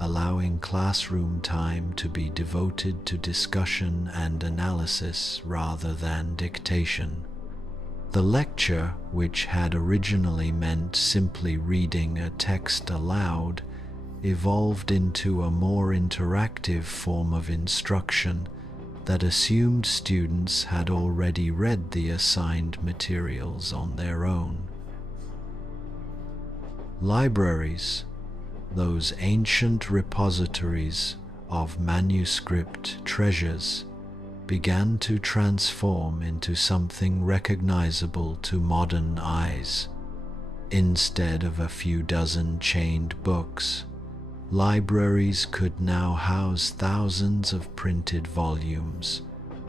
allowing classroom time to be devoted to discussion and analysis rather than dictation. The lecture, which had originally meant simply reading a text aloud, evolved into a more interactive form of instruction that assumed students had already read the assigned materials on their own. Libraries, those ancient repositories of manuscript treasures, began to transform into something recognizable to modern eyes. Instead of a few dozen chained books, libraries could now house thousands of printed volumes,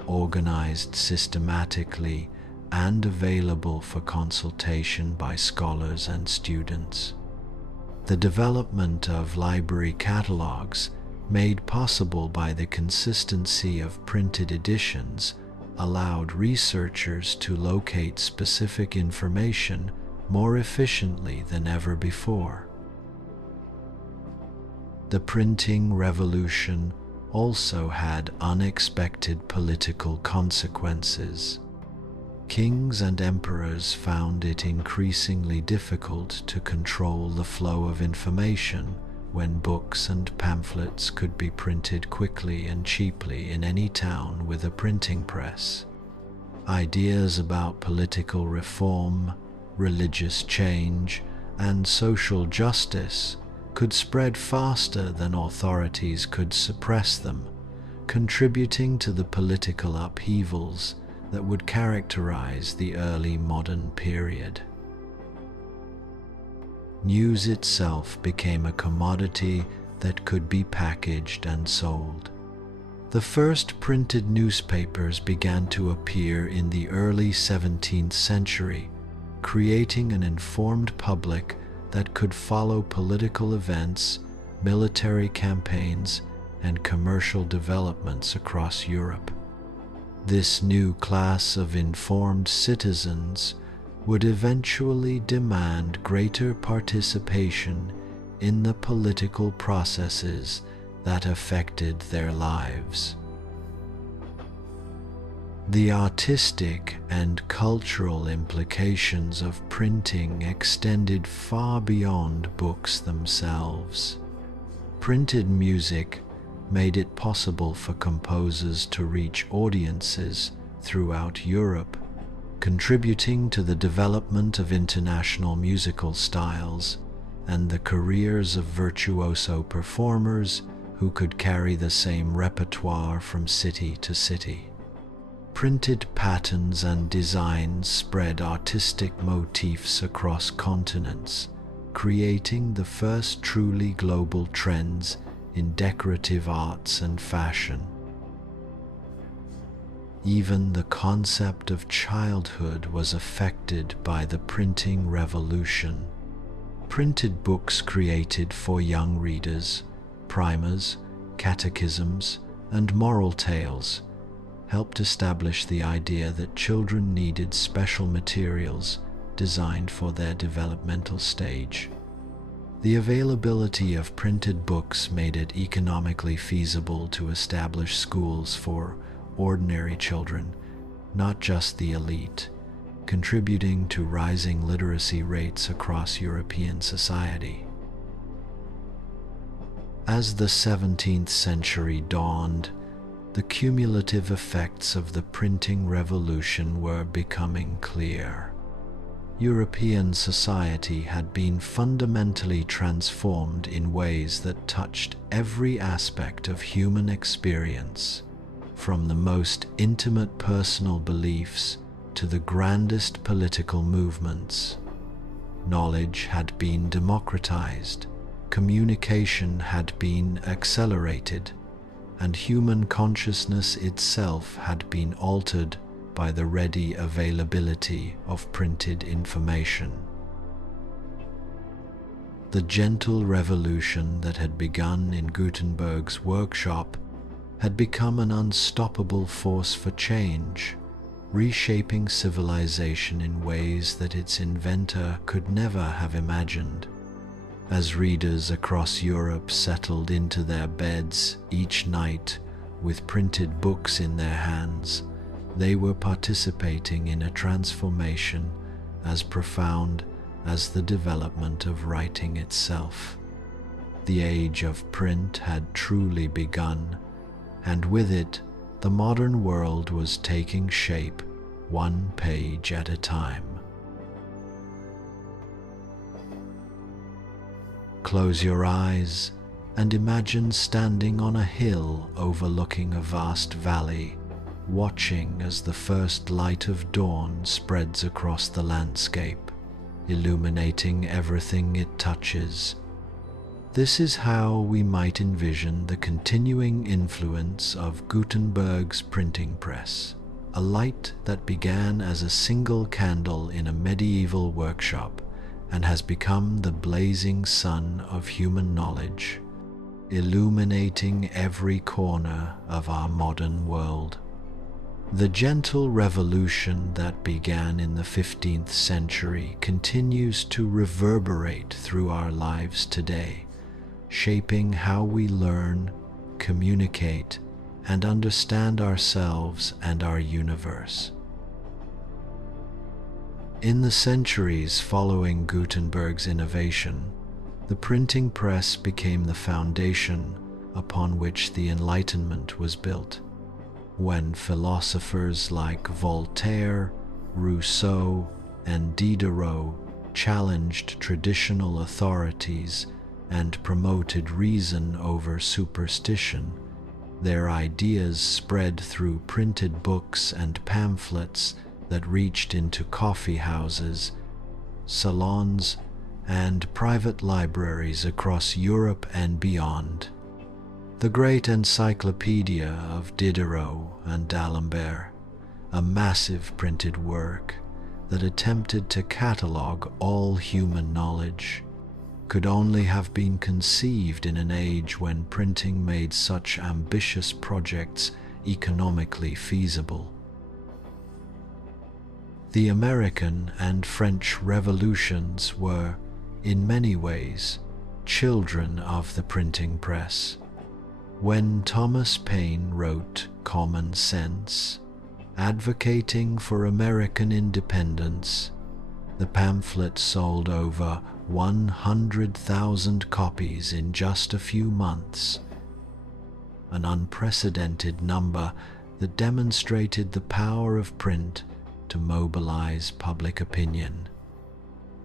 organized systematically and available for consultation by scholars and students. The development of library catalogs, made possible by the consistency of printed editions, allowed researchers to locate specific information more efficiently than ever before. The printing revolution also had unexpected political consequences. Kings and emperors found it increasingly difficult to control the flow of information when books and pamphlets could be printed quickly and cheaply in any town with a printing press. Ideas about political reform, religious change, and social justice could spread faster than authorities could suppress them, contributing to the political upheavals that would characterize the early modern period. News itself became a commodity that could be packaged and sold. The first printed newspapers began to appear in the early 17th century, creating an informed public that could follow political events, military campaigns, and commercial developments across Europe. This new class of informed citizens would eventually demand greater participation in the political processes that affected their lives. The artistic and cultural implications of printing extended far beyond books themselves. Printed music made it possible for composers to reach audiences throughout Europe, contributing to the development of international musical styles and the careers of virtuoso performers who could carry the same repertoire from city to city. Printed patterns and designs spread artistic motifs across continents, creating the first truly global trends in decorative arts and fashion. Even the concept of childhood was affected by the printing revolution. Printed books created for young readers, primers, catechisms, and moral tales helped establish the idea that children needed special materials designed for their developmental stage. The availability of printed books made it economically feasible to establish schools for ordinary children, not just the elite, contributing to rising literacy rates across European society. As the 17th century dawned, the cumulative effects of the printing revolution were becoming clear. European society had been fundamentally transformed in ways that touched every aspect of human experience, from the most intimate personal beliefs to the grandest political movements. Knowledge had been democratized, communication had been accelerated, and human consciousness itself had been altered by the ready availability of printed information. The gentle revolution that had begun in Gutenberg's workshop had become an unstoppable force for change, reshaping civilization in ways that its inventor could never have imagined. As readers across Europe settled into their beds each night with printed books in their hands, they were participating in a transformation as profound as the development of writing itself. The age of print had truly begun, and with it, the modern world was taking shape, one page at a time. Close your eyes and imagine standing on a hill overlooking a vast valley, watching as the first light of dawn spreads across the landscape, illuminating everything it touches. This is how we might envision the continuing influence of Gutenberg's printing press, a light that began as a single candle in a medieval workshop and has become the blazing sun of human knowledge, illuminating every corner of our modern world. The gentle revolution that began in the 15th century continues to reverberate through our lives today, shaping how we learn, communicate, and understand ourselves and our universe. In the centuries following Gutenberg's innovation, the printing press became the foundation upon which the Enlightenment was built. When philosophers like Voltaire, Rousseau, and Diderot challenged traditional authorities and promoted reason over superstition, their ideas spread through printed books and pamphlets that reached into coffee houses, salons, and private libraries across Europe and beyond. The great encyclopedia of Diderot and d'Alembert, a massive printed work that attempted to catalogue all human knowledge, could only have been conceived in an age when printing made such ambitious projects economically feasible. The American and French revolutions were, in many ways, children of the printing press. When Thomas Paine wrote Common Sense, advocating for American independence, the pamphlet sold over 100,000 copies in just a few months, an unprecedented number that demonstrated the power of print to mobilize public opinion.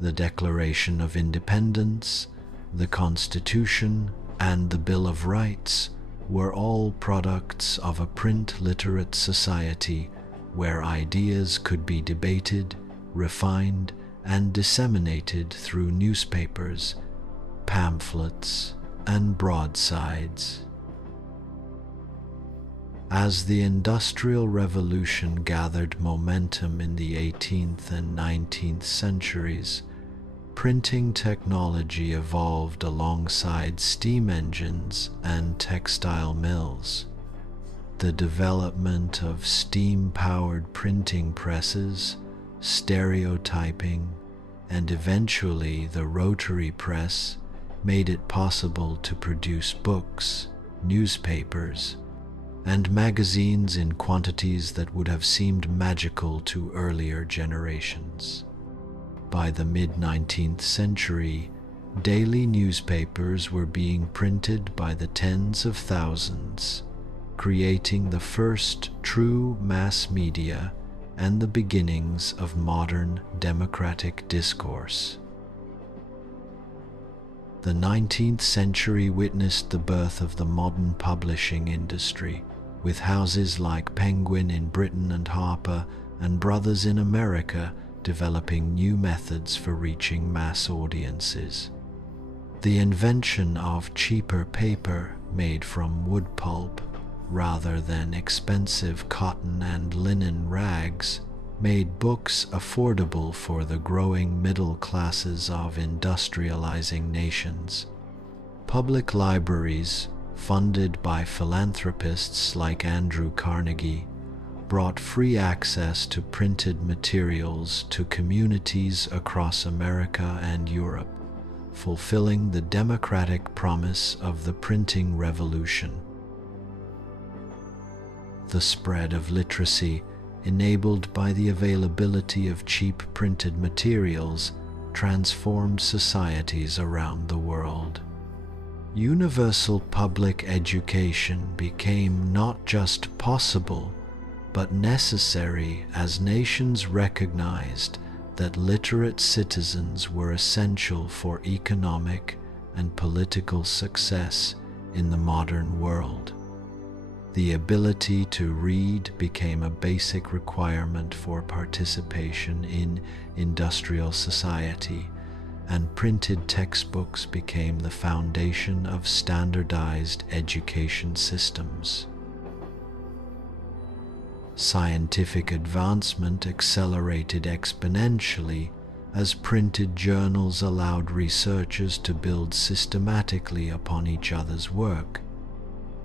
The Declaration of Independence, the Constitution, and the Bill of Rights were all products of a print-literate society where ideas could be debated, refined, and disseminated through newspapers, pamphlets, and broadsides. As the Industrial Revolution gathered momentum in the 18th and 19th centuries, printing technology evolved alongside steam engines and textile mills. The development of steam-powered printing presses, stereotyping, and eventually the rotary press made it possible to produce books, newspapers, and magazines in quantities that would have seemed magical to earlier generations. By the mid-19th century, daily newspapers were being printed by the tens of thousands, creating the first true mass media and the beginnings of modern democratic discourse. The 19th century witnessed the birth of the modern publishing industry, with houses like Penguin in Britain and Harper and Brothers in America developing new methods for reaching mass audiences. The invention of cheaper paper made from wood pulp rather than expensive cotton and linen rags made books affordable for the growing middle classes of industrializing nations. Public libraries, funded by philanthropists like Andrew Carnegie, brought free access to printed materials to communities across America and Europe, fulfilling the democratic promise of the printing revolution. The spread of literacy, enabled by the availability of cheap printed materials, transformed societies around the world. Universal public education became not just possible, but necessary as nations recognized that literate citizens were essential for economic and political success in the modern world. The ability to read became a basic requirement for participation in industrial society, and printed textbooks became the foundation of standardized education systems. Scientific advancement accelerated exponentially as printed journals allowed researchers to build systematically upon each other's work.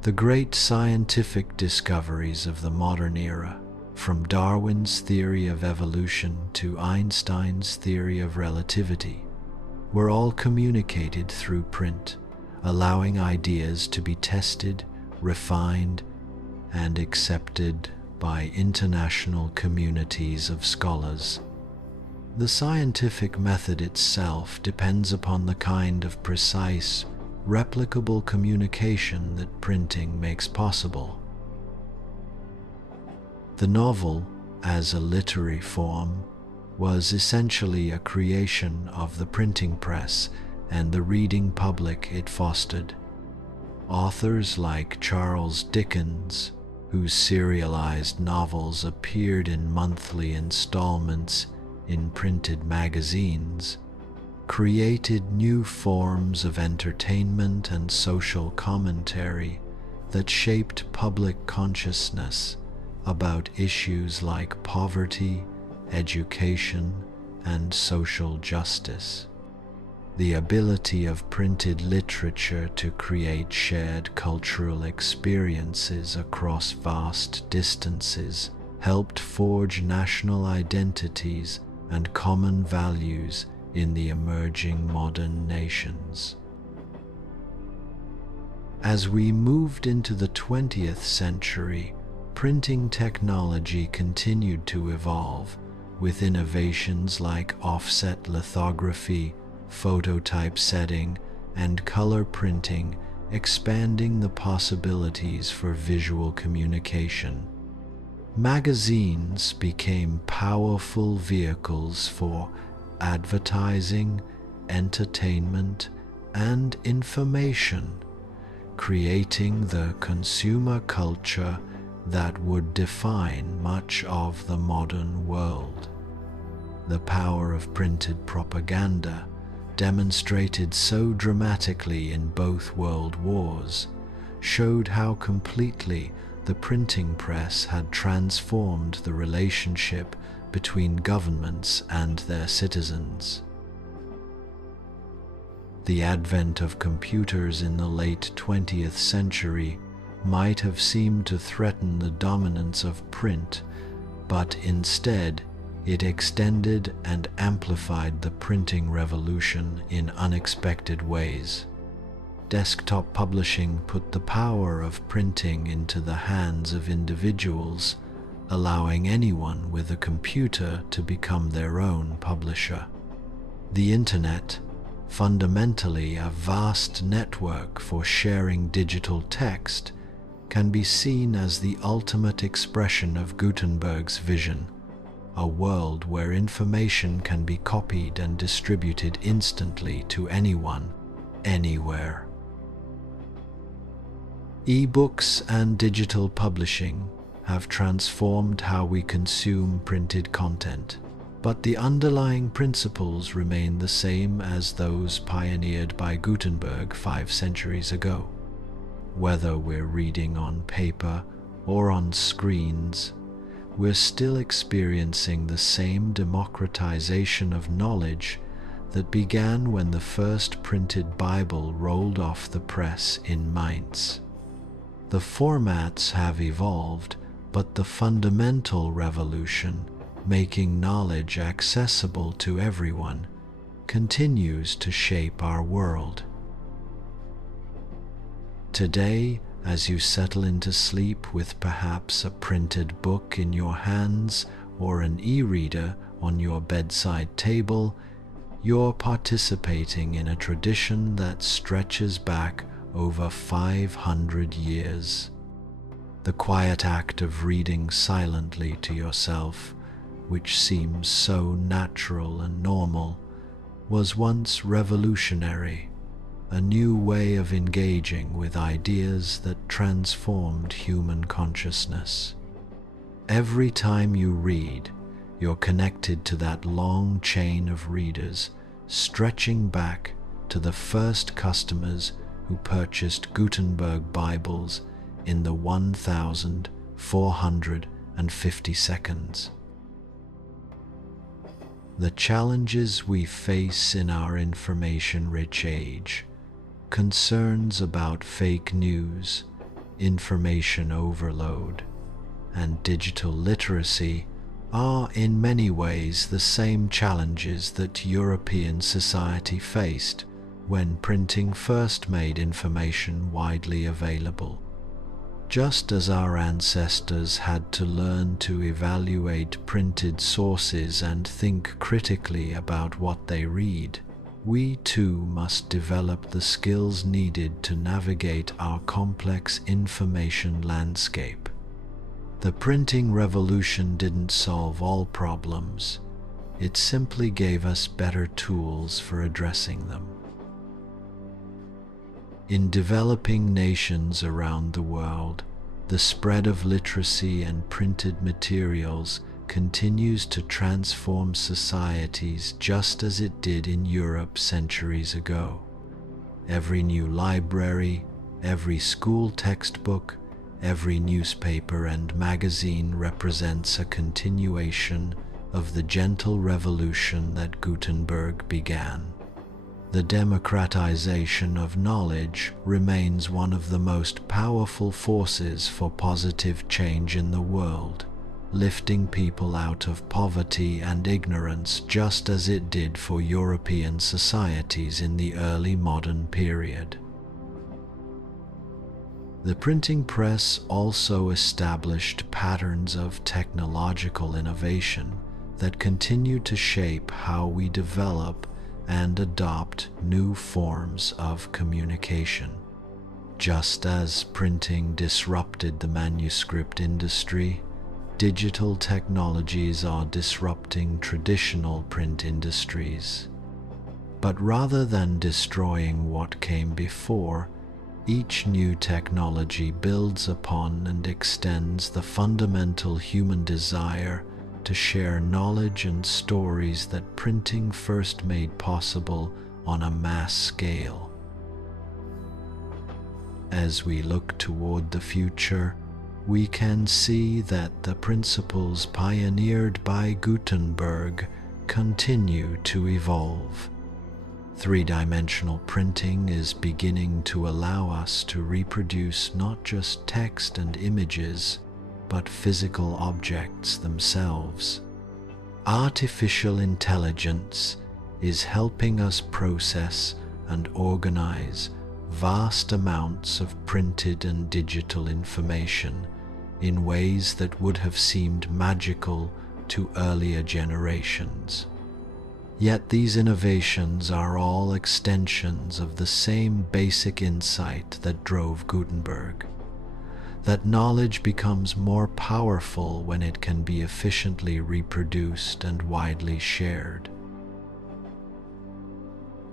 The great scientific discoveries of the modern era, from Darwin's theory of evolution to Einstein's theory of relativity, were all communicated through print, allowing ideas to be tested, refined, and accepted by international communities of scholars. The scientific method itself depends upon the kind of precise, replicable communication that printing makes possible. The novel, as a literary form, was essentially a creation of the printing press and the reading public it fostered. Authors like Charles Dickens, whose serialized novels appeared in monthly installments in printed magazines, created new forms of entertainment and social commentary that shaped public consciousness about issues like poverty, education, and social justice. The ability of printed literature to create shared cultural experiences across vast distances helped forge national identities and common values in the emerging modern nations. As we moved into the 20th century, printing technology continued to evolve, with innovations like offset lithography, phototypesetting, and color printing expanding the possibilities for visual communication. Magazines became powerful vehicles for advertising, entertainment, and information, creating the consumer culture that would define much of the modern world. The power of printed propaganda, demonstrated so dramatically in both world wars, showed how completely the printing press had transformed the relationship between governments and their citizens. The advent of computers in the late 20th century might have seemed to threaten the dominance of print, but instead it extended and amplified the printing revolution in unexpected ways. Desktop publishing put the power of printing into the hands of individuals, allowing anyone with a computer to become their own publisher. The Internet, fundamentally a vast network for sharing digital text, can be seen as the ultimate expression of Gutenberg's vision, a world where information can be copied and distributed instantly to anyone, anywhere. E-books and digital publishing have transformed how we consume printed content, but the underlying principles remain the same as those pioneered by Gutenberg 5 centuries ago. Whether we're reading on paper or on screens, we're still experiencing the same democratization of knowledge that began when the first printed Bible rolled off the press in Mainz. The formats have evolved, but the fundamental revolution, making knowledge accessible to everyone, continues to shape our world. Today, as you settle into sleep with perhaps a printed book in your hands or an e-reader on your bedside table, you're participating in a tradition that stretches back over 500 years. The quiet act of reading silently to yourself, which seems so natural and normal, was once revolutionary, a new way of engaging with ideas that transformed human consciousness. Every time you read, you're connected to that long chain of readers, stretching back to the first customers who purchased Gutenberg Bibles in the 1,450 seconds. The challenges we face in our information-rich age, concerns about fake news, information overload, and digital literacy are in many ways the same challenges that European society faced when printing first made information widely available. Just as our ancestors had to learn to evaluate printed sources and think critically about what they read, we too must develop the skills needed to navigate our complex information landscape. The printing revolution didn't solve all problems. It simply gave us better tools for addressing them. In developing nations around the world, the spread of literacy and printed materials continues to transform societies just as it did in Europe centuries ago. Every new library, every school textbook, every newspaper and magazine represents a continuation of the gentle revolution that Gutenberg began. The democratization of knowledge remains one of the most powerful forces for positive change in the world, lifting people out of poverty and ignorance just as it did for European societies in the early modern period. The printing press also established patterns of technological innovation that continue to shape how we develop and adopt new forms of communication. Just as printing disrupted the manuscript industry, digital technologies are disrupting traditional print industries. But rather than destroying what came before, each new technology builds upon and extends the fundamental human desire to share knowledge and stories that printing first made possible on a mass scale. As we look toward the future, we can see that the principles pioneered by Gutenberg continue to evolve. Three-dimensional printing is beginning to allow us to reproduce not just text and images, but physical objects themselves. Artificial intelligence is helping us process and organize vast amounts of printed and digital information in ways that would have seemed magical to earlier generations. Yet these innovations are all extensions of the same basic insight that drove Gutenberg: that knowledge becomes more powerful when it can be efficiently reproduced and widely shared.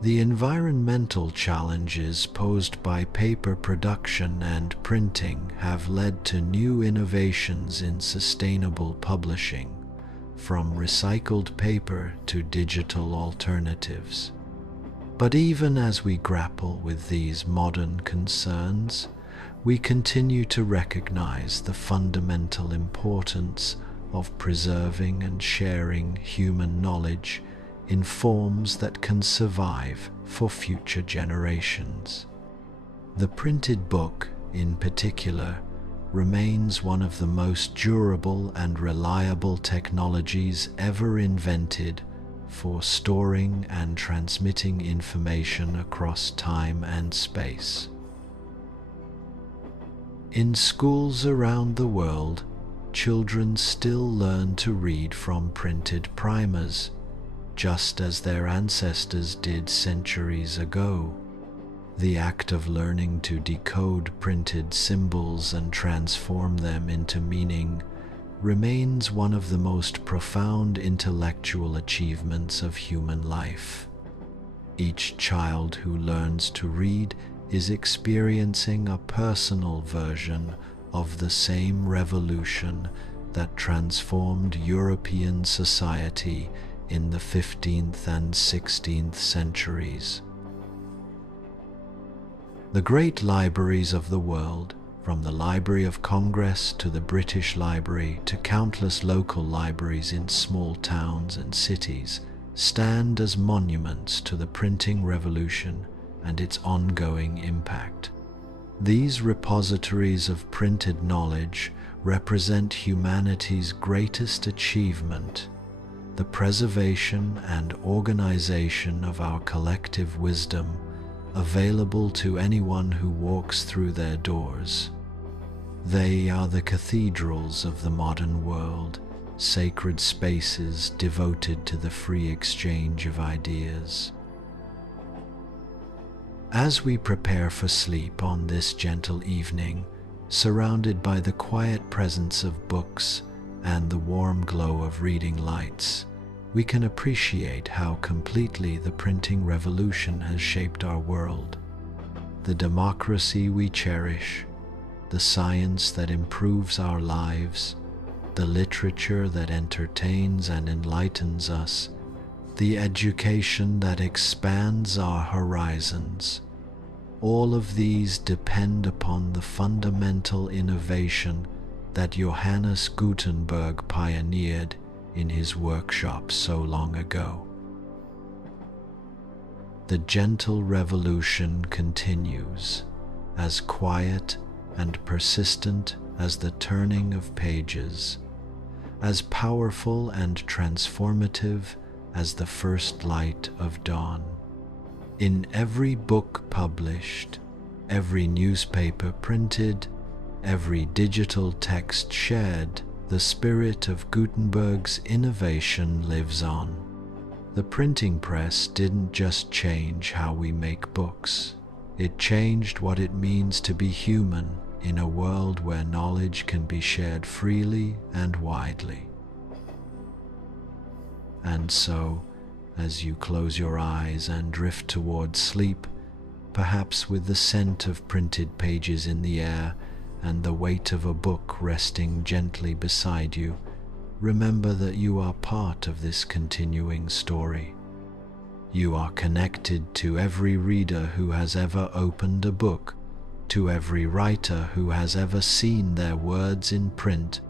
The environmental challenges posed by paper production and printing have led to new innovations in sustainable publishing, from recycled paper to digital alternatives. But even as we grapple with these modern concerns, we continue to recognize the fundamental importance of preserving and sharing human knowledge in forms that can survive for future generations. The printed book, in particular, remains one of the most durable and reliable technologies ever invented for storing and transmitting information across time and space. In schools around the world, children still learn to read from printed primers, just as their ancestors did centuries ago. The act of learning to decode printed symbols and transform them into meaning remains one of the most profound intellectual achievements of human life. Each child who learns to read is experiencing a personal version of the same revolution that transformed European society in the 15th and 16th centuries. The great libraries of the world, from the Library of Congress to the British Library to countless local libraries in small towns and cities, stand as monuments to the printing revolution and its ongoing impact. These repositories of printed knowledge represent humanity's greatest achievement: the preservation and organization of our collective wisdom, available to anyone who walks through their doors. They are the cathedrals of the modern world, sacred spaces devoted to the free exchange of ideas. As we prepare for sleep on this gentle evening, surrounded by the quiet presence of books and the warm glow of reading lights, we can appreciate how completely the printing revolution has shaped our world. The democracy we cherish, the science that improves our lives, the literature that entertains and enlightens us, the education that expands our horizons. All of these depend upon the fundamental innovation that Johannes Gutenberg pioneered in his workshop so long ago. The gentle revolution continues, as quiet and persistent as the turning of pages, as powerful and transformative as the first light of dawn. In every book published, every newspaper printed, every digital text shared, the spirit of Gutenberg's innovation lives on. The printing press didn't just change how we make books. It changed what it means to be human, in a world where knowledge can be shared freely and widely. And so, as you close your eyes and drift towards sleep, perhaps with the scent of printed pages in the air and the weight of a book resting gently beside you, remember that you are part of this continuing story. You are connected to every reader who has ever opened a book, to every writer who has ever seen their words in print,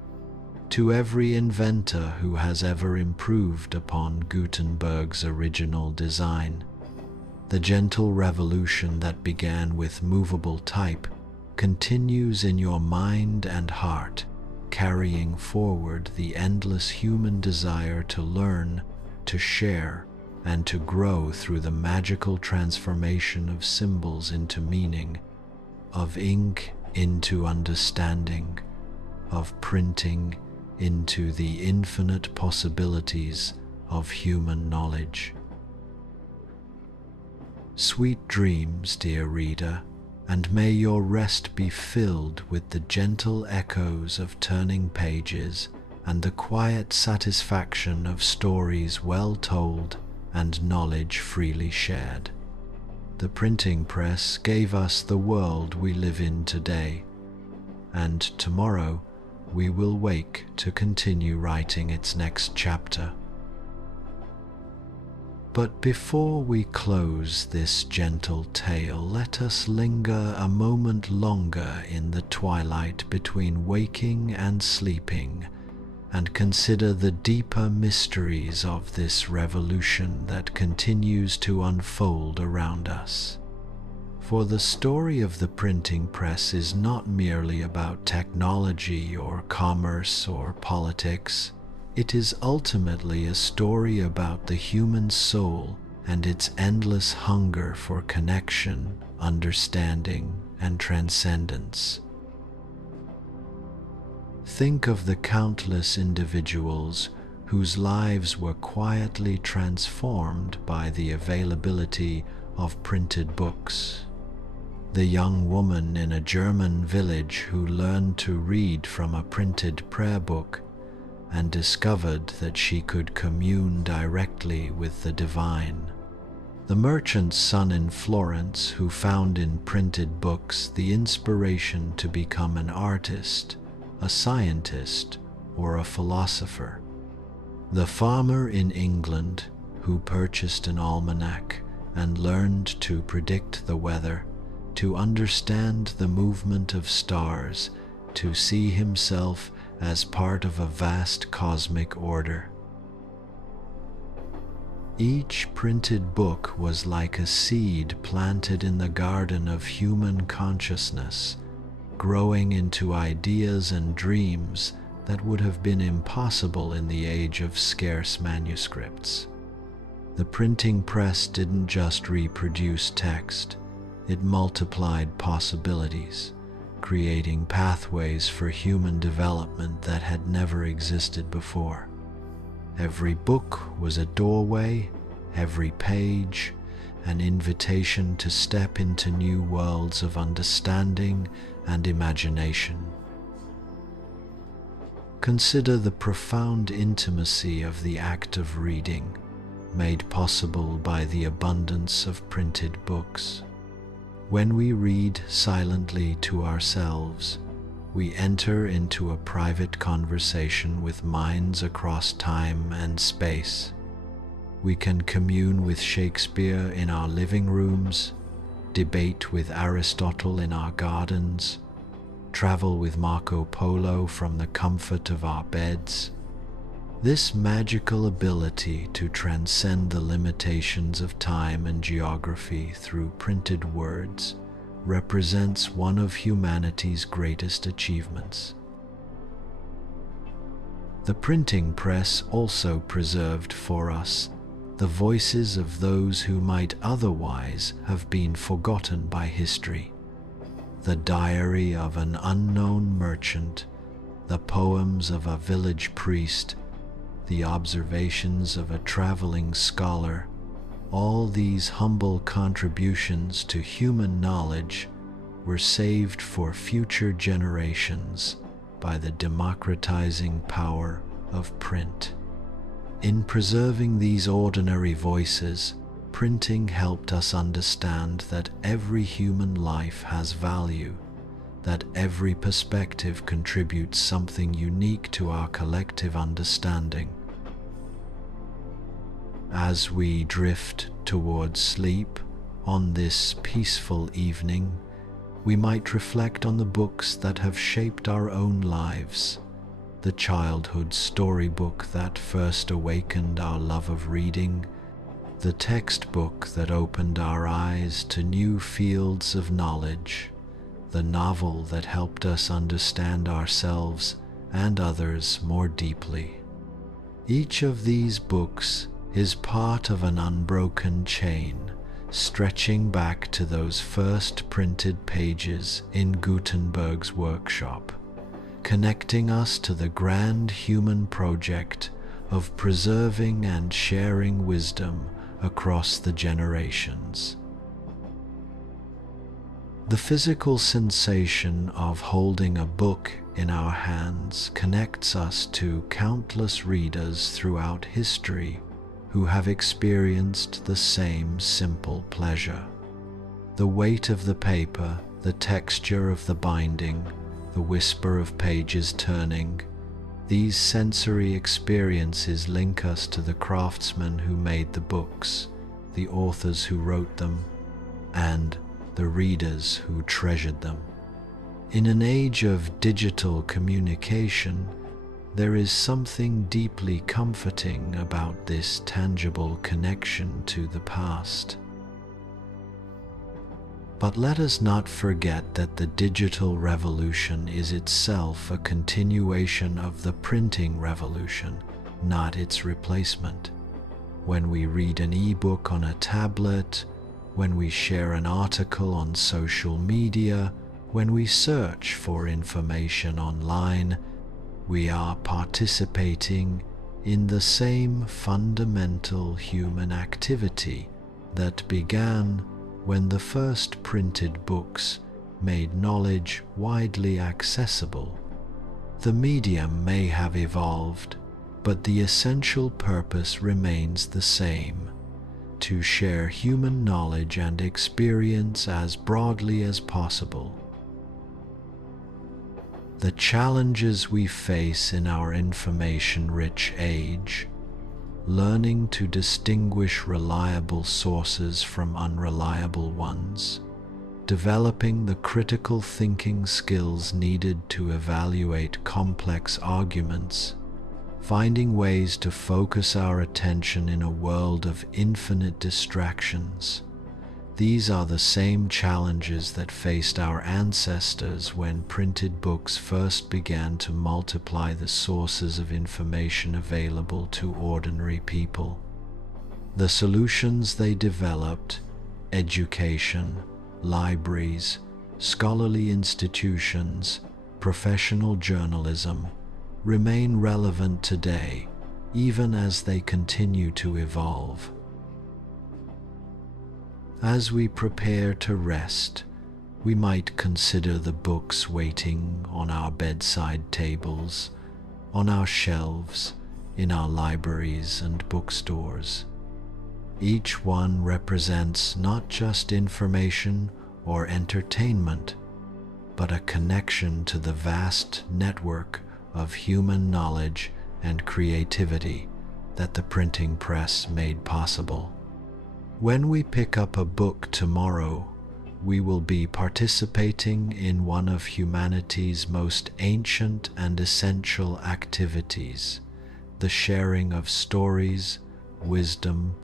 to every inventor who has ever improved upon Gutenberg's original design. The gentle revolution that began with movable type continues in your mind and heart, carrying forward the endless human desire to learn, to share, and to grow through the magical transformation of symbols into meaning, of ink into understanding, of printing into the infinite possibilities of human knowledge. Sweet dreams, dear reader, and may your rest be filled with the gentle echoes of turning pages and the quiet satisfaction of stories well told and knowledge freely shared. The printing press gave us the world we live in today, and tomorrow we will wake to continue writing its next chapter. But before we close this gentle tale, let us linger a moment longer in the twilight between waking and sleeping, and consider the deeper mysteries of this revolution that continues to unfold around us. For the story of the printing press is not merely about technology or commerce or politics. It is ultimately a story about the human soul and its endless hunger for connection, understanding, and transcendence. Think of the countless individuals whose lives were quietly transformed by the availability of printed books. The young woman in a German village who learned to read from a printed prayer book and discovered that she could commune directly with the divine. The merchant's son in Florence who found in printed books the inspiration to become an artist, a scientist, or a philosopher. The farmer in England who purchased an almanac and learned to predict the weather, to understand the movement of stars, to see himself as part of a vast cosmic order. Each printed book was like a seed planted in the garden of human consciousness, growing into ideas and dreams that would have been impossible in the age of scarce manuscripts. The printing press didn't just reproduce text, it multiplied possibilities, creating pathways for human development that had never existed before. Every book was a doorway, every page an invitation to step into new worlds of understanding and imagination. Consider the profound intimacy of the act of reading, made possible by the abundance of printed books. When we read silently to ourselves, we enter into a private conversation with minds across time and space. We can commune with Shakespeare in our living rooms, debate with Aristotle in our gardens, travel with Marco Polo from the comfort of our beds. This magical ability to transcend the limitations of time and geography through printed words represents one of humanity's greatest achievements. The printing press also preserved for us the voices of those who might otherwise have been forgotten by history. The diary of an unknown merchant, the poems of a village priest, the observations of a traveling scholar, all these humble contributions to human knowledge were saved for future generations by the democratizing power of print. In preserving these ordinary voices, printing helped us understand that every human life has value, that every perspective contributes something unique to our collective understanding. As we drift towards sleep on this peaceful evening, we might reflect on the books that have shaped our own lives, the childhood storybook that first awakened our love of reading, the textbook that opened our eyes to new fields of knowledge, the novel that helped us understand ourselves and others more deeply. Each of these books is part of an unbroken chain, stretching back to those first printed pages in Gutenberg's workshop, connecting us to the grand human project of preserving and sharing wisdom across the generations. The physical sensation of holding a book in our hands connects us to countless readers throughout history who have experienced the same simple pleasure. The weight of the paper, the texture of the binding, the whisper of pages turning, these sensory experiences link us to the craftsmen who made the books, the authors who wrote them, and the readers who treasured them. In an age of digital communication, there is something deeply comforting about this tangible connection to the past. But let us not forget that the digital revolution is itself a continuation of the printing revolution, not its replacement. When we read an e-book on a tablet, when we share an article on social media, when we search for information online, we are participating in the same fundamental human activity that began when the first printed books made knowledge widely accessible. The medium may have evolved, but the essential purpose remains the same: to share human knowledge and experience as broadly as possible. The challenges we face in our information-rich age, learning to distinguish reliable sources from unreliable ones, developing the critical thinking skills needed to evaluate complex arguments, finding ways to focus our attention in a world of infinite distractions. These are the same challenges that faced our ancestors when printed books first began to multiply the sources of information available to ordinary people. The solutions they developed, education, libraries, scholarly institutions, professional journalism, remain relevant today, even as they continue to evolve. As we prepare to rest, we might consider the books waiting on our bedside tables, on our shelves, in our libraries and bookstores. Each one represents not just information or entertainment, but a connection to the vast network of human knowledge and creativity that the printing press made possible. When we pick up a book tomorrow, we will be participating in one of humanity's most ancient and essential activities, the sharing of stories, wisdom,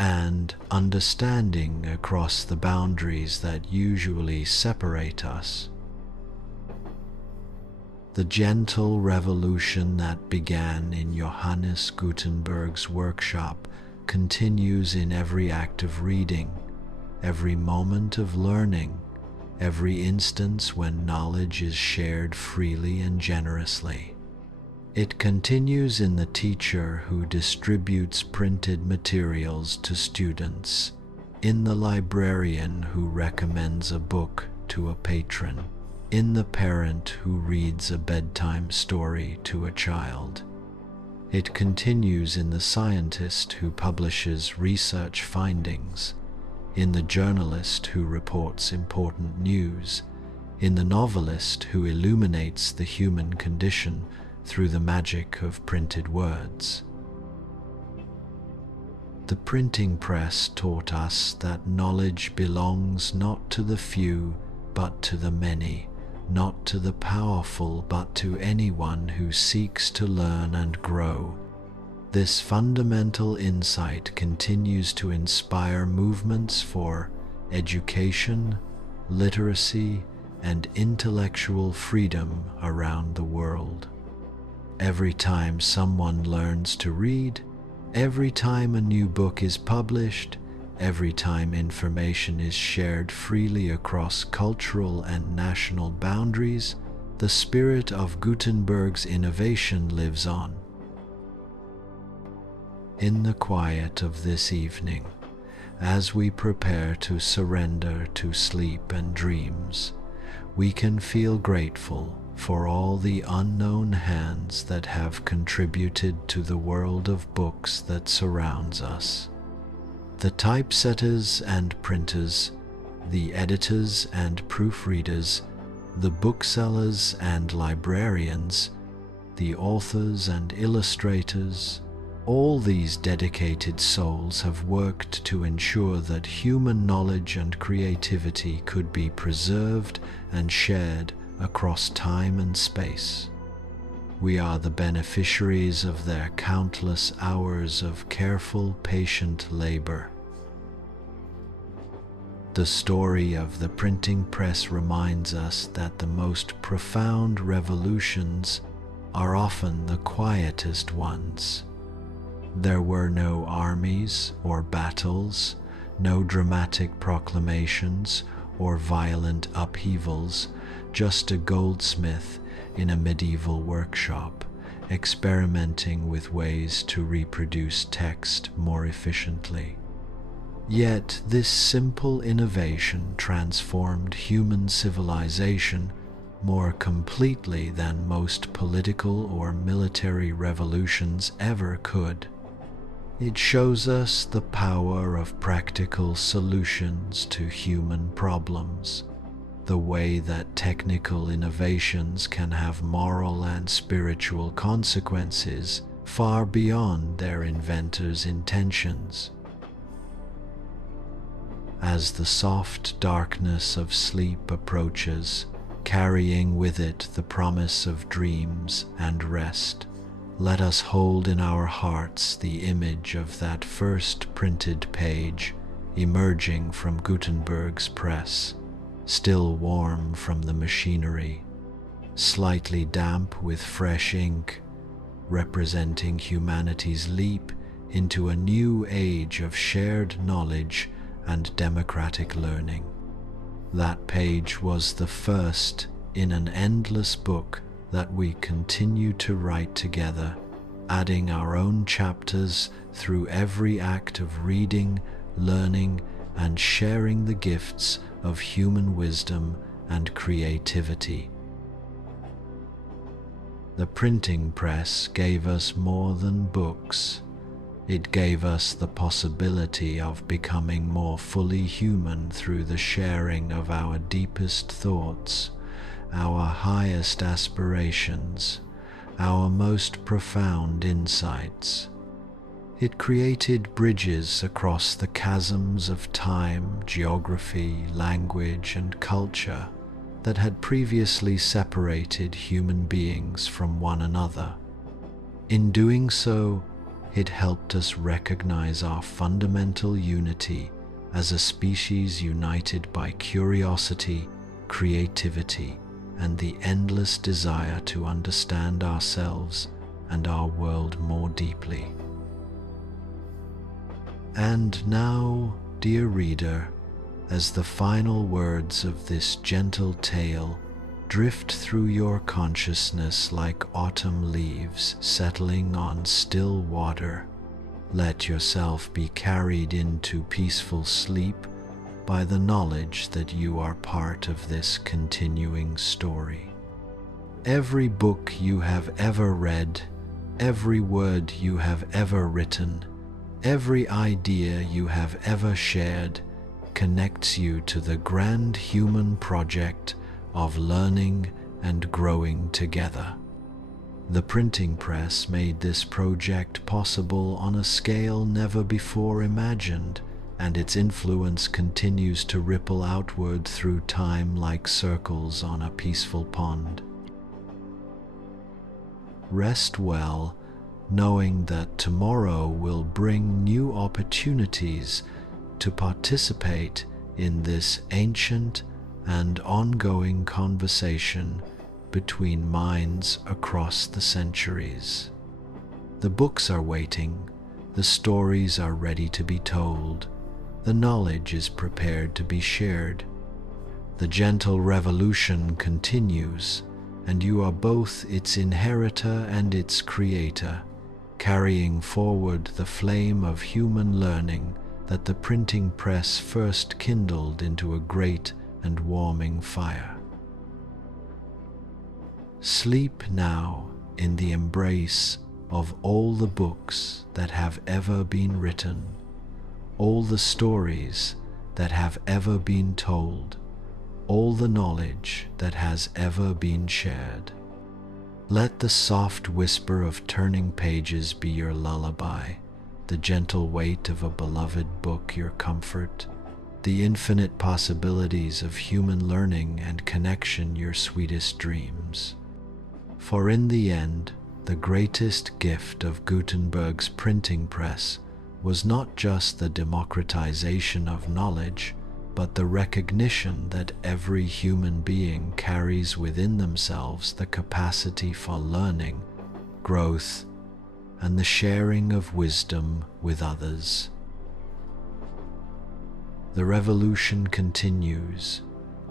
and understanding across the boundaries that usually separate us. The gentle revolution that began in Johannes Gutenberg's workshop continues in every act of reading, every moment of learning, every instance when knowledge is shared freely and generously. It continues in the teacher who distributes printed materials to students, in the librarian who recommends a book to a patron, in the parent who reads a bedtime story to a child. It continues in the scientist who publishes research findings, in the journalist who reports important news, in the novelist who illuminates the human condition through the magic of printed words. The printing press taught us that knowledge belongs not to the few but to the many, not to the powerful but to anyone who seeks to learn and grow. This fundamental insight continues to inspire movements for education, literacy, and intellectual freedom around the world. Every time someone learns to read, every time a new book is published, every time information is shared freely across cultural and national boundaries, the spirit of Gutenberg's innovation lives on. In the quiet of this evening, as we prepare to surrender to sleep and dreams, we can feel grateful for all the unknown hands that have contributed to the world of books that surrounds us. The typesetters and printers, the editors and proofreaders, the booksellers and librarians, the authors and illustrators, all these dedicated souls have worked to ensure that human knowledge and creativity could be preserved and shared across time and space. We are the beneficiaries of their countless hours of careful, patient labor. The story of the printing press reminds us that the most profound revolutions are often the quietest ones. There were no armies or battles, no dramatic proclamations or violent upheavals, just a goldsmith in a medieval workshop, experimenting with ways to reproduce text more efficiently. Yet this simple innovation transformed human civilization more completely than most political or military revolutions ever could. It shows us the power of practical solutions to human problems, the way that technical innovations can have moral and spiritual consequences far beyond their inventors' intentions. As the soft darkness of sleep approaches, carrying with it the promise of dreams and rest, let us hold in our hearts the image of that first printed page emerging from Gutenberg's press, still warm from the machinery, slightly damp with fresh ink, representing humanity's leap into a new age of shared knowledge and democratic learning. That page was the first in an endless book that we continue to write together, adding our own chapters through every act of reading, learning, and sharing the gifts of human wisdom and creativity. The printing press gave us more than books. It gave us the possibility of becoming more fully human through the sharing of our deepest thoughts, our highest aspirations, our most profound insights. It created bridges across the chasms of time, geography, language, and culture that had previously separated human beings from one another. In doing so, it helped us recognize our fundamental unity as a species united by curiosity, creativity, and the endless desire to understand ourselves and our world more deeply. And now, dear reader, as the final words of this gentle tale drift through your consciousness like autumn leaves settling on still water, let yourself be carried into peaceful sleep by the knowledge that you are part of this continuing story. Every book you have ever read, every word you have ever written, every idea you have ever shared connects you to the grand human project of learning and growing together. The printing press made this project possible on a scale never before imagined, and its influence continues to ripple outward through time like circles on a peaceful pond. Rest well, knowing that tomorrow will bring new opportunities to participate in this ancient and ongoing conversation between minds across the centuries. The books are waiting, the stories are ready to be told, the knowledge is prepared to be shared. The gentle revolution continues, and you are both its inheritor and its creator, carrying forward the flame of human learning that the printing press first kindled into a great and warming fire. Sleep now in the embrace of all the books that have ever been written, all the stories that have ever been told, all the knowledge that has ever been shared. Let the soft whisper of turning pages be your lullaby, the gentle weight of a beloved book your comfort, the infinite possibilities of human learning and connection your sweetest dreams. For in the end, the greatest gift of Gutenberg's printing press was not just the democratization of knowledge, but the recognition that every human being carries within themselves the capacity for learning, growth, and the sharing of wisdom with others. The revolution continues,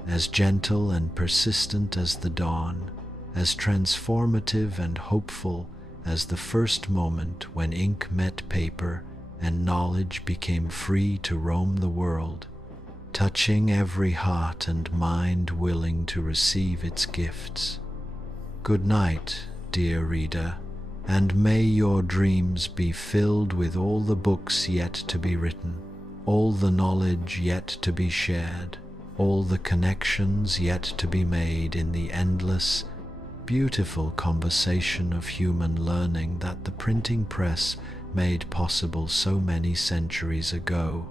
as gentle and persistent as the dawn, as transformative and hopeful as the first moment when ink met paper and knowledge became free to roam the world, touching every heart and mind willing to receive its gifts. Good night, dear reader, and may your dreams be filled with all the books yet to be written, all the knowledge yet to be shared, all the connections yet to be made in the endless, beautiful conversation of human learning that the printing press made possible so many centuries ago.